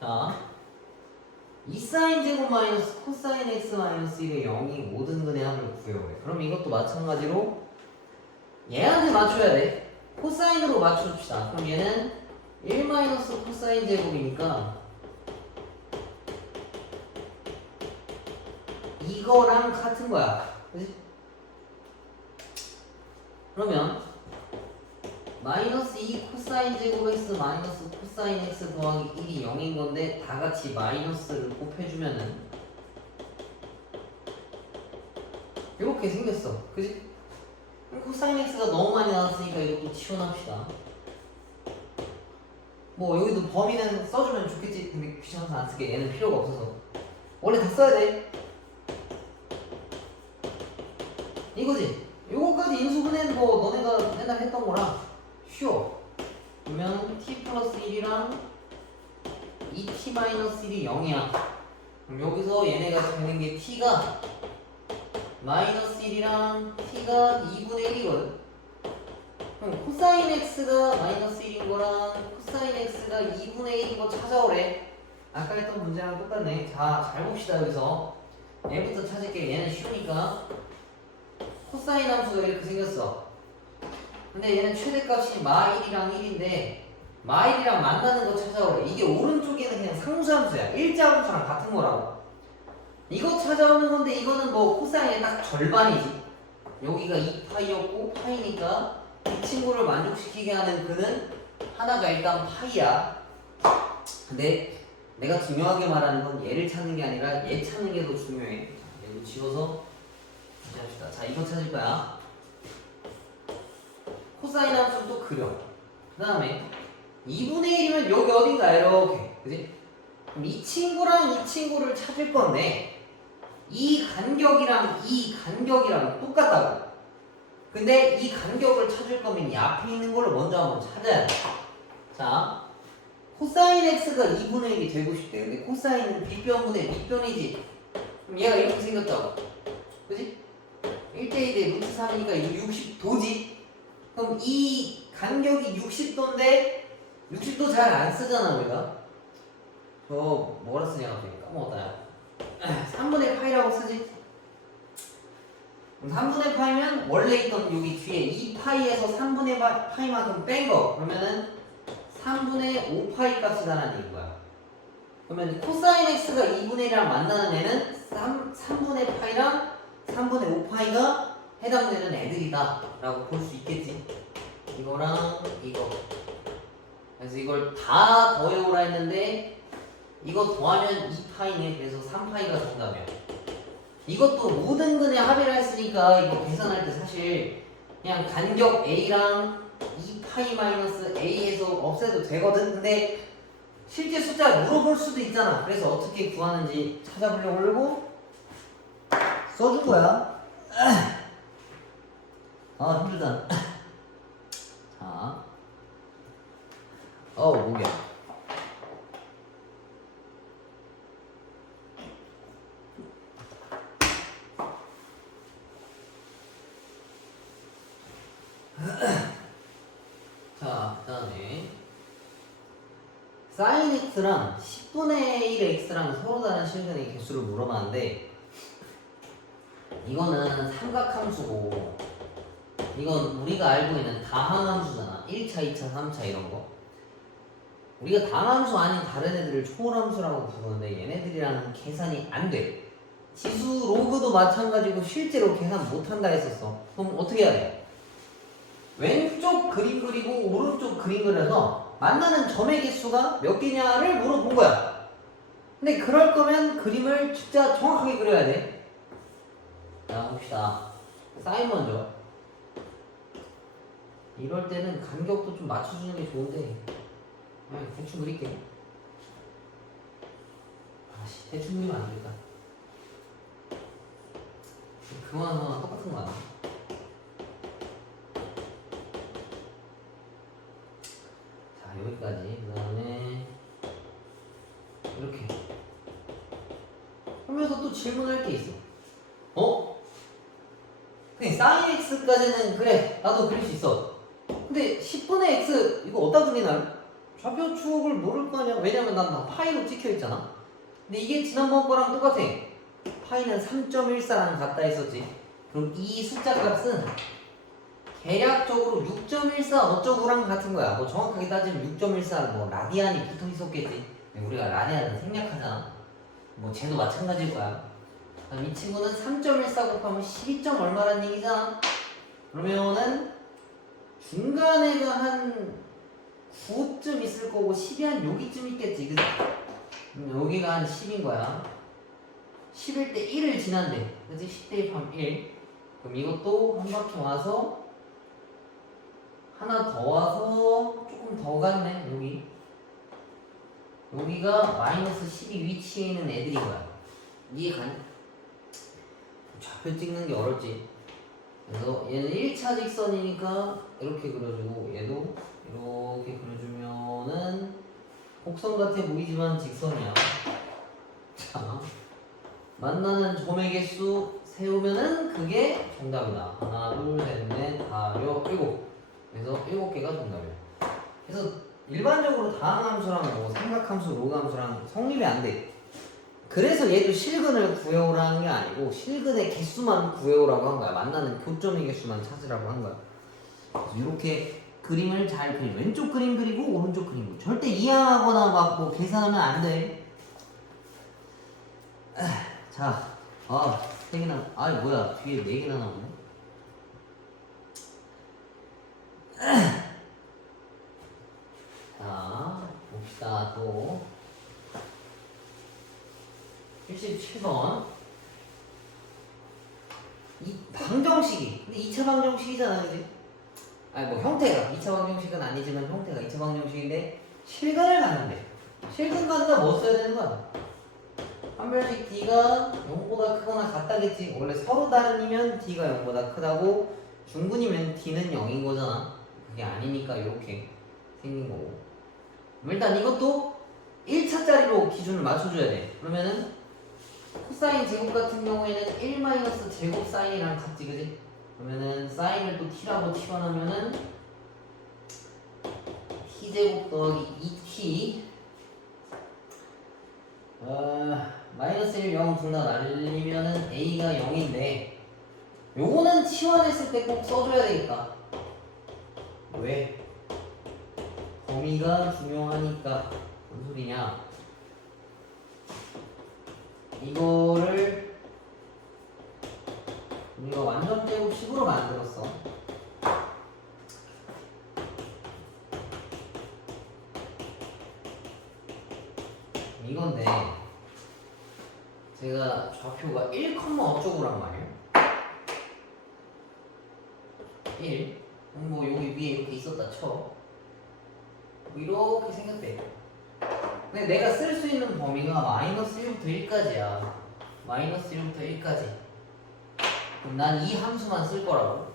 자, 2사인 제곱 마이너스 코사인 x 마이너스 1의 0이 모든 근의 합을 구해오래. 그럼 이것도 마찬가지로 얘한테 맞춰야 돼. 코사인으로 맞춰줍시다. 그럼 얘는 1 마이너스 코사인 제곱이니까 이거랑 같은 거야. 그치? 그러면 마이너스 2 코사인 제곱 x 마이너스 코사인 코사인 x 더하기 1이 0인 건데 다 같이 마이너스를 곱해주면은 이렇게 생겼어. 그지? 코사인 x가 너무 많이 나왔으니까 이것도 치워납시다. 뭐 여기도 범위는 써주면 좋겠지. 근데 귀찮아서 안 쓸게. 얘는 필요가 없어서. 원래 다 써야 돼. 이거지. 요거까지 인수분해는 뭐 너네가 맨날 했던 거랑 쉬워. 그러면 t 플러스 1이랑 2t 마이너스 1이 0이야. 그럼 여기서 얘네가 되는 게 t가 마이너스 1이랑 t가 2분의 1이거든. 그럼 코사인 x가 마이너스 1인 거랑 코사인 x가 2분의 1인 거 찾아오래. 아까 했던 문제랑 똑같네. 자, 잘 봅시다. 여기서 얘부터 찾을게. 얘는 쉬우니까. 코사인 함수가 이렇게 생겼어. 근데 얘는 최대값이 마1이랑 1인데 마1이랑 만나는 거 찾아오래. 이게 오른쪽에는 그냥 상수함수야. 일자함수랑 같은 거라고. 이거 찾아오는 건데 이거는 뭐 코사인의 딱 절반이지. 여기가 2파이였고 파이니까 이 친구를 만족시키게 하는 그는 하나가 일단 파이야. 근데 내가 중요하게 말하는 건 얘를 찾는 게 아니라 얘 찾는 게 더 중요해. 얘도 지워서 합시다. 자, 이거 찾을 거야. 코사인 함수 또 그려. 그 다음에 2분의 1이면 여기 어딘가 이렇게. 그지? 그럼 이 친구랑 이 친구를 찾을 건데 이 간격이랑 똑같다고. 근데 이 간격을 찾을 거면 이 앞에 있는 걸 먼저 한번 찾아야 돼. 자, 코사인 x가 2분의 1이 되고 싶대. 근데 코사인은 빗변분의 밑변이지. 그럼 얘가 이렇게 생겼다고. 그지? 1대1에 루트 3이니까 이거 60도지? 그럼 이 간격이 60도인데 60도 잘 안 쓰잖아 우리가. 저 뭐라 쓰냐 갑자기 까먹었다 야. 3분의 파이라고 쓰지? 그럼 3분의 파이면 원래 있던 여기 뒤에 2파이에서 3분의 파이만큼 뺀 거. 그러면은 3분의 5파이 값이다라는 얘기인 거야. 그러면 코사인 x가 2분의 1이랑 만나는 애는 3분의 파이랑 3분의 5파이가 해당되는 애들이다 라고 볼 수 있겠지. 이거랑 이거. 그래서 이걸 다 더해오라 했는데 이거 더하면 2파이네. 그래서 3파이가 정답이야. 이것도 모든 근의 합의를 했으니까 이거 계산할 때 사실 그냥 간격 a랑 2파이 마이너스 a에서 없애도 되거든. 근데 실제 숫자 물어볼 수도 있잖아. 그래서 어떻게 구하는지 찾아보려고 써준 거야. 아, 힘들다. 자, 목이야. 자, 그 다음에 sin x랑 10분의 1 x랑 서로 다른 실근의 개수를 물어봤는데 이거는 삼각함수고 이건 우리가 알고 있는 다항함수잖아. 1차, 2차, 3차 이런 거. 우리가 다항함수 아닌 다른 애들을 초월함수라고 부르는데 얘네들이랑은 계산이 안 돼. 지수 로그도 마찬가지고 실제로 계산 못한다 했었어. 그럼 어떻게 해야 돼? 왼쪽 그림 그리고 오른쪽 그림 그려서 만나는 점의 개수가 몇 개냐를 물어본 거야. 근데 그럴 거면 그림을 진짜 정확하게 그려야 돼. 자, 봅시다. 사인 먼저. 이럴 때는 간격도 좀 맞춰주는 게 좋은데 그냥 대충 그릴게. 아씨, 대충 그리면 안 될까? 그거나 똑같은 거 아니야? 자, 여기까지. 그 다음에 이렇게 하면서 또 질문할 게 있어. 근데 sin x까지는 그래 나도 그릴 수 있어. 근데 10분의 x 이거 어디다 그리나? 좌표 추억을 모를 거 아니야. 왜냐면 난 파이로 찍혀 있잖아. 근데 이게 지난번 거랑 똑같아. 파이는 3.14랑 같다 했었지. 그럼 이 숫자 값은 대략적으로 6.14 어쩌고랑 같은 거야. 뭐 정확하게 따지면 6.14 뭐 라디안이 붙어 있었겠지. 근데 우리가 라디안은 생략하잖아. 뭐 쟤도 마찬가지일 거야. 그럼 이 친구는 3.14 곱하면 12점 얼마란 얘기잖아. 그러면은 중간에가 한 9쯤 있을 거고 10이 한 여기쯤 있겠지, 그치? 여기가 한 10인 거야. 10일 때 1을 지난대, 그치? 10 대입하면 1. 그럼 이것도 한 바퀴 와서 하나 더 와서 조금 더 갔네, 여기. 여기가 마이너스 12 위치에 있는 애들인 거야. 이해가니? 좌표 찍는 게 어렵지. 그래서 얘는 1차 직선이니까 이렇게 그려주고, 얘도 이렇게 그려주면은 곡선 같아 보이지만 직선이야. 자, 만나는 점의 개수 세우면은 그게 정답이다. 하나, 둘, 셋, 넷, 다, 여, 일곱. 그래서 7개가 정답이야. 그래서 일반적으로 다항함수랑 뭐 삼각함수, 로그함수랑 성립이 안 돼. 그래서 얘도 실근을 구해오라는 게 아니고 실근의 개수만 구해오라고 한 거야. 만나는 교점의 개수만 찾으라고 한 거야. 그래서 이렇게 그림을 잘 그리면 왼쪽 그림 그리고 오른쪽 그림 그리고 절대 이항하거나 막 뭐 계산하면 안 돼. 자, 3개나, 뭐야, 뒤에 4개나 나오네. 자, 봅시다, 또. 77번. 이 방정식이, 근데 2차 방정식이잖아, 그지? 뭐 형태가 2차 방정식은 아니지만 형태가 2차 방정식인데 실근을 가는데 실근 가는데 뭐 써야 되는 거야? 판별식 D가 0보다 크거나 같다겠지. 원래 서로 다른이면 D가 0보다 크다고, 중근이면 D는 0인 거잖아. 그게 아니니까 이렇게 생긴 거고. 일단 이것도 1차짜리로 기준을 맞춰줘야 돼. 그러면은 코사인 제곱 같은 경우에는 1 제곱 사인이랑 같지, 그지? 그러면은 사인을 또 t라고 치환하면은 t제곱 더하기 2t 마이너스 1, 0 둘 다 날리면은 a가 0인데 요거는 치환했을 때 꼭 써줘야 되겠다. 왜? 범위가 중요하니까. 무슨 소리냐? 이거를 우리가 완전 제곱식으로 만들었어. 이건데 제가 좌표가 1, 어쩌고란 말이에요. 1. 뭐 여기 위에 이렇게 있었다 쳐. 뭐 이렇게 생겼대. 근데 내가 쓸 수 있는 범위가 마이너스 1부터 1까지야. 마이너스 1부터 1까지. 그럼 난 이 함수만 쓸 거라고.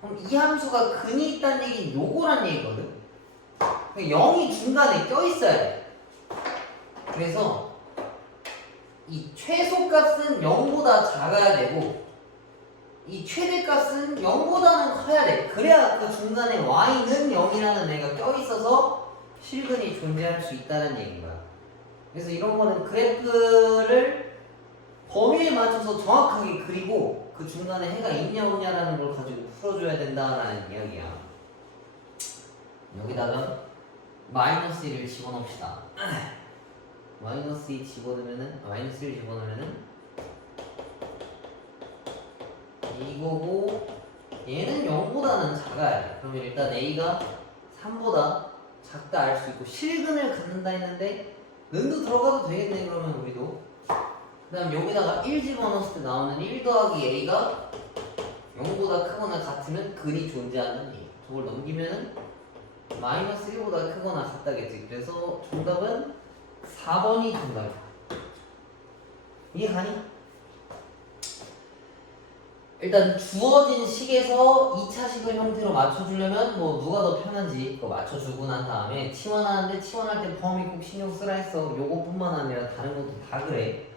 그럼 이 함수가 근이 있다는 얘기는 요거란 얘기거든. 0이 중간에 껴있어야 돼. 그래서 이 최소값은 0보다 작아야 되고 이 최대값은 0보다는 커야 돼. 그래야 그 중간에 y는 0이라는 애가 껴있어서 실근이 존재할 수 있다는 얘기인 거야. 그래서 이런 거는 그래프를 범위에 맞춰서 정확하게 그리고 그 중간에 해가 있냐 없냐라는 걸 가지고 풀어줘야 된다라는 이야기야. 여기다가 마이너스 1을 집어넣읍시다. 마이너스 2 집어넣으면은 마이너스 1 집어넣으면은 이거고 얘는 0보다는 작아야 돼. 그러면 일단 A가 3보다 작다 알 수 있고 실근을 갖는다 했는데 는도 들어가도 되겠네. 그러면 우리도 그 다음 여기다가 1 집어넣었을 때 나오는 1 더하기 A가 0보다 크거나 같으면 근이 존재하는 얘기. 저걸 넘기면은 마이너스 1보다 크거나 같다겠지. 그래서 정답은 4번이 정답이야. 이해가니? 일단 주어진 식에서 2차식을 형태로 맞춰주려면 뭐 누가 더 편한지 그거 맞춰주고 난 다음에 치환하는데 치환할 때 범위 꼭 신경 쓰라 했어. 요거뿐만 아니라 다른 것도 다 그래.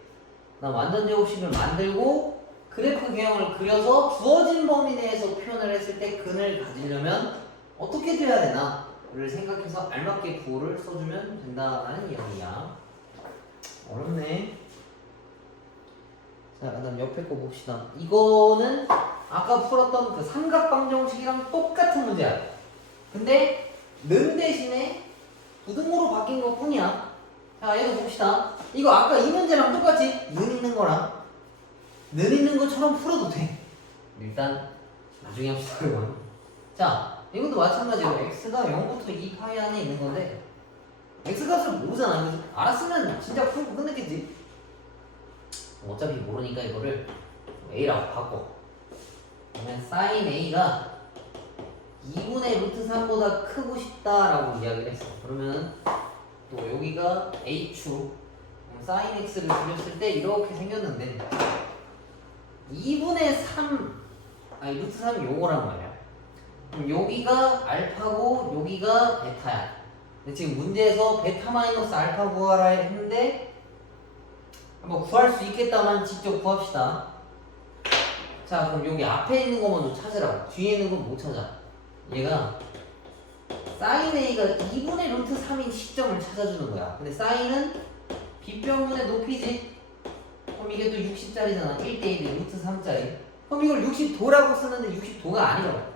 나 완전 제곱식을 만들고 그래프 개형을 그려서 주어진 범위 내에서 표현을 했을 때 근을 가지려면 어떻게 돼야 되나를 생각해서 알맞게 구호를 써주면 된다라는 이야기야. 어렵네. 자, 그다음 옆에 거 봅시다. 이거는 아까 풀었던 그 삼각방정식이랑 똑같은 문제야. 근데 는 대신에 부등호로 바뀐 것 뿐이야. 자, 얘도 봅시다. 이거 아까 이 문제랑 똑같이 는 있는 거랑 는 있는 것처럼 풀어도 돼. 일단 나중에 합시다, 여러분. 자, 이것도 마찬가지로 x가 0부터 2파이 안에 있는 건데 x값을 모르잖아. 그래서 알았으면 진짜 풀고 끝냈겠지. 어차피 모르니까 이거를 a라고 바꿔. 그러면 sin a가 2분의 루트 3보다 크고 싶다라고 이야기를 했어. 그러면 또 여기가 a축 sin x를 줄였을 때 이렇게 생겼는데 2분의 3 아니 루트 3이 요거란 말이야. 그럼 여기가 알파고 여기가 베타야. 근데 지금 문제에서 베타 마이너스 알파 구하라 했는데 한번 구할 수 있겠다만 직접 구합시다. 자 그럼 여기 앞에 있는 거 먼저 찾으라고. 뒤에 있는 건 못 찾아. 얘가 sin a가 2분의 루트 3인 시점을 찾아주는 거야. 근데 sin은 빗변분의 높이지. 그럼 이게 또 60짜리잖아. 1대1에 루트 3짜리. 그럼 이걸 60도라고 쓰는데 60도가 아니라고.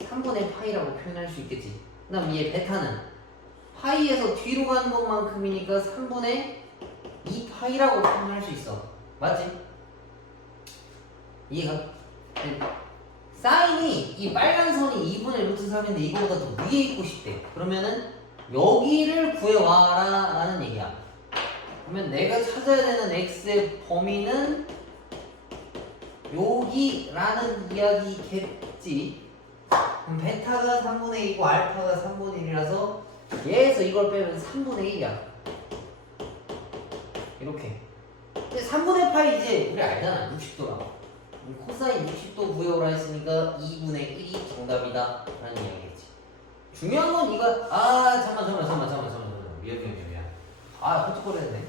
3분의 파이라고 표현할 수 있겠지. 그 다음 얘 베타는 파이에서 뒤로 가는 것만큼이니까 3분의 2파이라고 표현할 수 있어. 맞지? 이해가? 사인이 이 빨간 선이 2분의 루트 3인데 이거보다 더 위에 있고 싶대. 그러면은 여기를 구해와라 라는 얘기야. 그러면 내가 찾아야 되는 x의 범위는 여기라는 이야기겠지. 그럼 베타가 3분의 2고 알파가 3분의 1이라서 얘에서 이걸 빼면 3분의 1이야. 이렇게. 근데 3분의 파이 이제 우리 알잖아. 60도라고. 코사인 60도 구해오라 했으니까 2분의 1이 정답이다 라는 이야기겠지. 중요한 건 이거 잠깐만 미안 헛짓거리했네.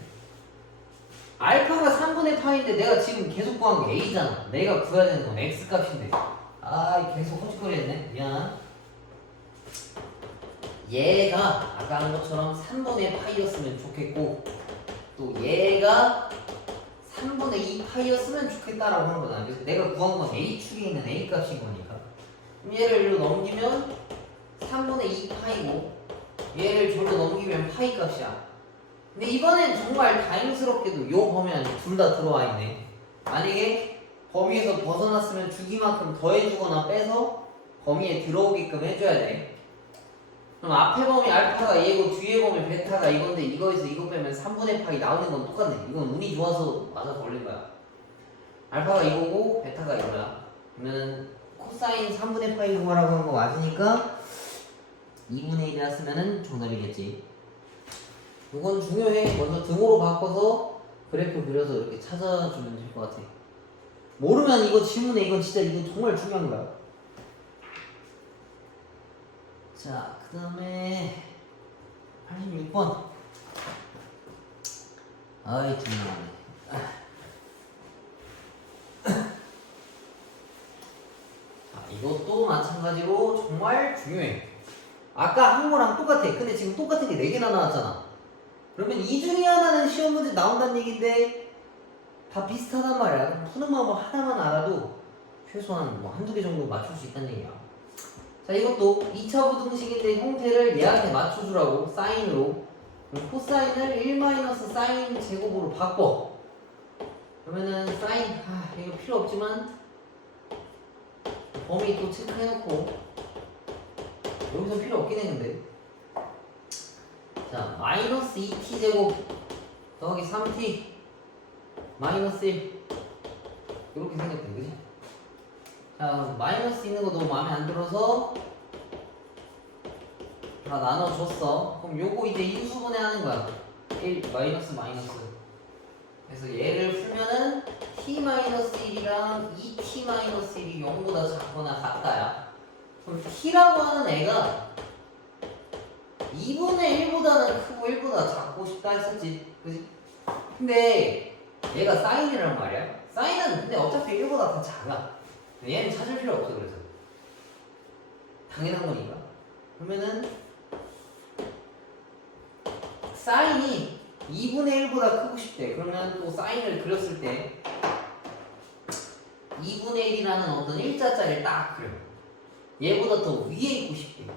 알파가 3분의 파인데 내가 지금 계속 구한 게 a잖아. 내가 구해야 되는 건 x 값인데 계속 헛짓거리했네. 미안. 얘가 아까 한 것처럼 3분의 파이였으면 좋겠고 또 얘가 3분의 2파이였으면 좋겠다라고 하는 거잖아. 그래서 내가 구한 건 a축에 있는 a 값인 거니까. 그럼 얘를 일로 넘기면 3분의 2파이고 얘를 절로 넘기면 파이 값이야. 근데 이번엔 정말 다행스럽게도 요 범위 안에 둘 다 들어와 있네. 만약에 범위에서 벗어났으면 주기만큼 더해주거나 빼서 범위에 들어오게끔 해줘야 돼. 그럼 앞에 범위 알파가 얘고 뒤에 범위 베타가 이건데 이거에서 이거 빼면 3분의 파이 나오는 건 똑같네. 이건 운이 좋아서 맞아서 걸린 거야. 알파가 이거고 베타가 이거야. 그러면 코사인 3분의 파이 구하라고 한 거 맞으니까 2분의 1이라 쓰면은 정답이겠지. 이건 중요해. 먼저 등호로 바꿔서 그래프 그려서 이렇게 찾아주면 될 것 같아. 모르면 이거 질문에 이건 진짜 이거 정말 중요한 거야. 자, 그 다음에 86번. 중요하네. 이것도 마찬가지로 정말 중요해. 아까 한 거랑 똑같아. 근데 지금 똑같은 게 4개나 나왔잖아. 그러면 이 중에 하나는 시험 문제 나온다는 얘기인데 다 비슷하단 말이야. 푸는 방법 하나만 알아도 최소한 뭐 한두 개 정도 맞출 수 있다는 얘기야. 자, 이것도 2차 부등식인데 형태를 얘한테 맞춰주라고. 사인으로. 코사인을 1-사인 제곱으로 바꿔. 그러면은 사인 이거 필요 없지만 범위 또 체크해놓고 여기서 필요 없긴 했는데. 자, 마이너스 2t 제곱 더하기 3t 마이너스 1 이렇게 생겼대. 그지? 자, 마이너스 있는 거 너무 마음에 안 들어서 다 나눠줬어. 그럼 요거 이제 인수분해 하는 거야. 1 마이너스. 그래서 얘를 풀면은 t-1이랑 2t-1이 0보다 작거나 같다야. 그럼 t라고 하는 애가 2분의 1보다는 크고 1보다 작고 싶다 했었지. 그지? 근데 얘가 사인이란 말이야. 사인은 근데 어차피 1보다 더 작아. 얘는 찾을 필요 없어. 그래서 당연한 거니까. 그러면은 사인이 2분의 1보다 크고 싶대. 그러면 또 사인을 그렸을 때 2분의 1이라는 어떤 일자짜리를 딱 그려. 얘보다 더 위에 있고 싶대.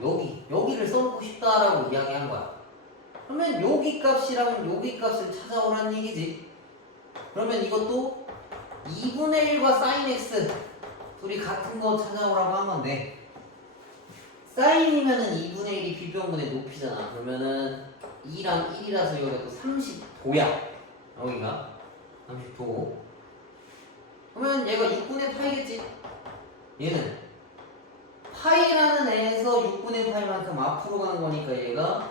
여기를 써놓고 싶다라고 이야기한 거야. 그러면 여기 값이랑 여기 값을 찾아오라는 얘기지. 그러면 이것도 2분의 1과 사인 x 둘이 같은 거 찾아오라고 한 건데 사인이면은 2분의 1이 비변분의 높이잖아. 그러면은 2랑 1이라서 이거 또 30도야. 여기가 30도. 그러면 얘가 6분의 파이겠지? 얘는 파이라는 애에서 6분의 파이만큼 앞으로 가는 거니까 얘가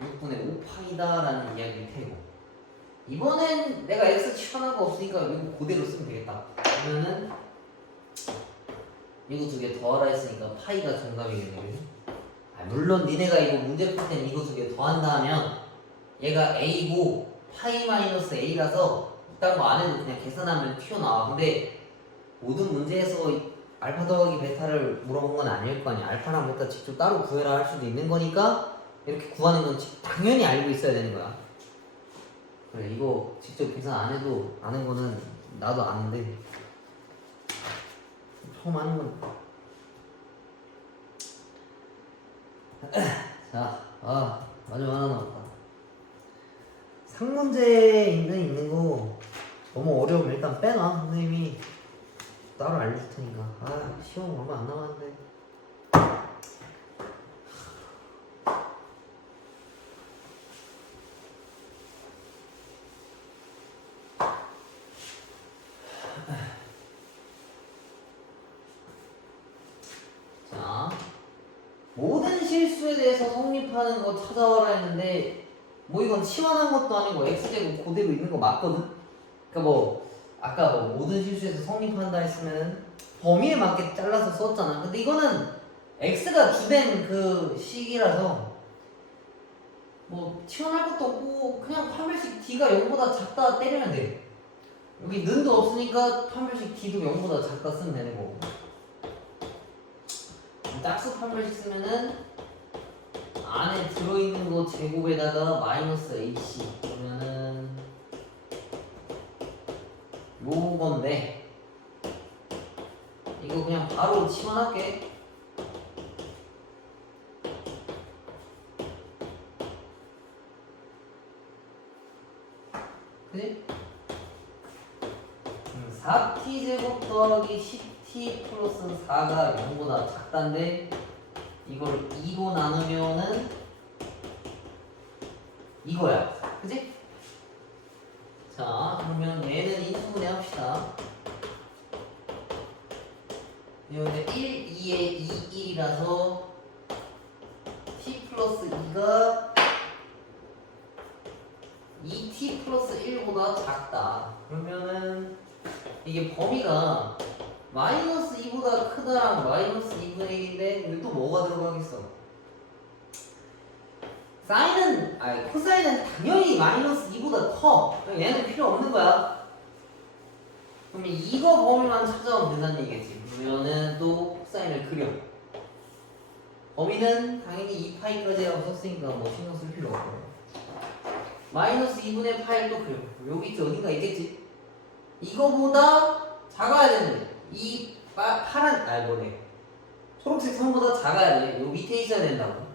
6분의 5파이다라는 이야기를 태고, 이번엔 내가 x 치환한 거 없으니까 이거 그대로 쓰면 되겠다. 그러면은 이거 두 개 더하라 했으니까 파이가 정답이겠네. 물론 니네가 이거 문제 풀 땐 이거 두 개 더한다 하면 얘가 a고 파이 마이너스 a라서 이딴 거 안 해도 그냥 계산하면 튀어나와. 근데 모든 문제에서 알파 더하기 베타를 물어본 건 아닐 거 아니야. 알파랑 베타 직접 따로 구해라 할 수도 있는 거니까 이렇게 구하는 건 당연히 알고 있어야 되는 거야. 그래, 이거 직접 계산 안 해도 아는 거는 나도 아는데 처음 하는 거니까. 자, 마지막 하나 남았다. 상문제에 있는 거 너무 어려우면 일단 빼놔. 선생님이 따로 알려줄 테니까. 시험 얼마 안 남았는데. 자, 모든 실수에 대해서 성립하는 거 찾아와라 했는데 뭐 이건 치환한 것도 아니고 x제곱 그대로 있는 거 맞거든? 그러니까 뭐 아까 뭐 모든 실수에서 성립한다 했으면은 범위에 맞게 잘라서 썼잖아. 근데 이거는 x가 주된 그 식이라서 뭐 치환할 것도 없고 그냥 판별식 d가 0보다 작다 때리면 돼. 여기 는도 없으니까 판별식 d도 0보다 작다 쓰면 되는 거고, 짝수 판별식 쓰면은 안에 들어있는 거 제곱에다가 마이너스 ac 그러면은 요건데 이거 그냥 바로 치환할게. 그치? 4t 제곱 더하기 10t 플러스 4가 0보다 작다인데 이걸 2로 나누면은 이거야. 그치? 자, 그러면 얘는 인수분해 합시다. 여기 1, 2에 2, 1이라서 t 플러스 2가 2t 플러스 1보다 작다. 그러면은 이게 범위가 마이너스 2보다 크다랑 마이너스 2분의 1인데 여기 또 뭐가 들어가겠어? 코사인은 당연히 마이너스 2보다 커. 얘는 필요 없는 거야. 그러면 이거 범위만 찾아오면 된다는 얘기겠지. 그러면은 또 코사인을 그려. 범위는 당연히 2파이까지라고 썼으니까 뭐 신경 쓸 필요 없고, 마이너스 2분의 파이 또 그려. 여기 어딘가 있겠지? 이거보다 작아야 되는데 이 파란 초록색 선보다 작아야 돼. 요 밑에 있어야 된다고.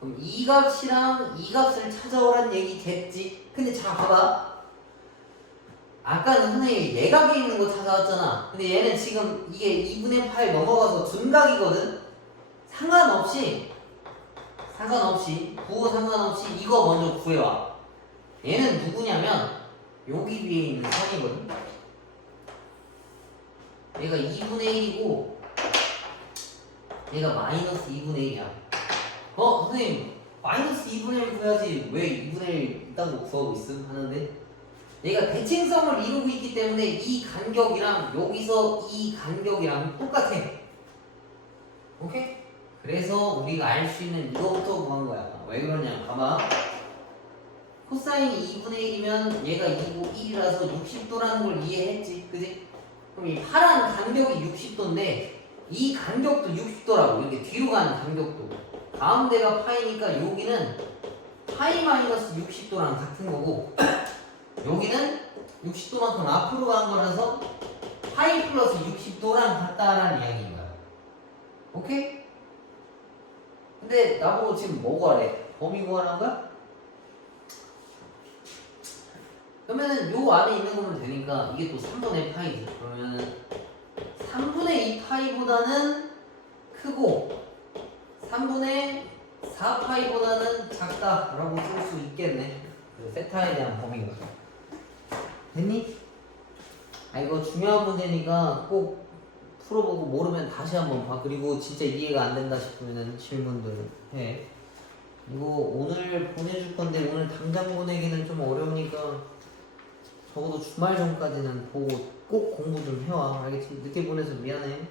그럼 이 값이랑 이 값을 찾아오란 얘기겠지. 근데 자 봐봐, 아까는 선생님이 내각에 있는 거 찾아왔잖아. 근데 얘는 지금 이게 2분의 8 넘어가서 준각이거든. 상관없이 부호 상관없이 이거 먼저 구해와. 얘는 누구냐면 여기 위에 있는 선이거든. 얘가 2분의 1이고 얘가 마이너스 2분의 1이야. 선생님 마이너스 2분의 1 구해야지 왜 2분의 1 이딴 거 구하고 있음? 하는데 얘가 대칭성을 이루고 있기 때문에 이 간격이랑 여기서 이 간격이랑 똑같아. 오케이? 그래서 우리가 알 수 있는 이거부터 구한 거야. 왜 그러냐, 봐봐. 코사인이 2분의 1이면 얘가 2고 1이라서 60도라는 걸 이해했지, 그지? 그럼 이 파란 간격이 60도인데 이 간격도 60도라고. 이렇게 뒤로 가는 간격도 가운데가 파이니까 여기는 파이 마이너스 60도랑 같은 거고 여기는 60도만큼 앞으로 가는 거라서 파이 플러스 60도랑 같다라는 이야기인 거야. 오케이? 근데 나보고 지금 뭐 구하래? 범위 구하라는 거야? 그러면은 요 안에 있는 거면 되니까 이게 또 3분의 파이지. 그러면은 3분의 2 파이보다는 크고 3분의 4파이보다는 작다라고 쓸 수 있겠네. 그 세타에 대한 범위가. 됐니? 아 이거 중요한 문제니까 꼭 풀어보고 모르면 다시 한번 봐. 그리고 진짜 이해가 안 된다 싶으면 질문들 해. 이거 오늘 보내줄 건데 오늘 당장 보내기는 좀 어려우니까 적어도 주말 전까지는 보고 꼭 공부 좀 해와. 알겠지? 늦게 보내서 미안해.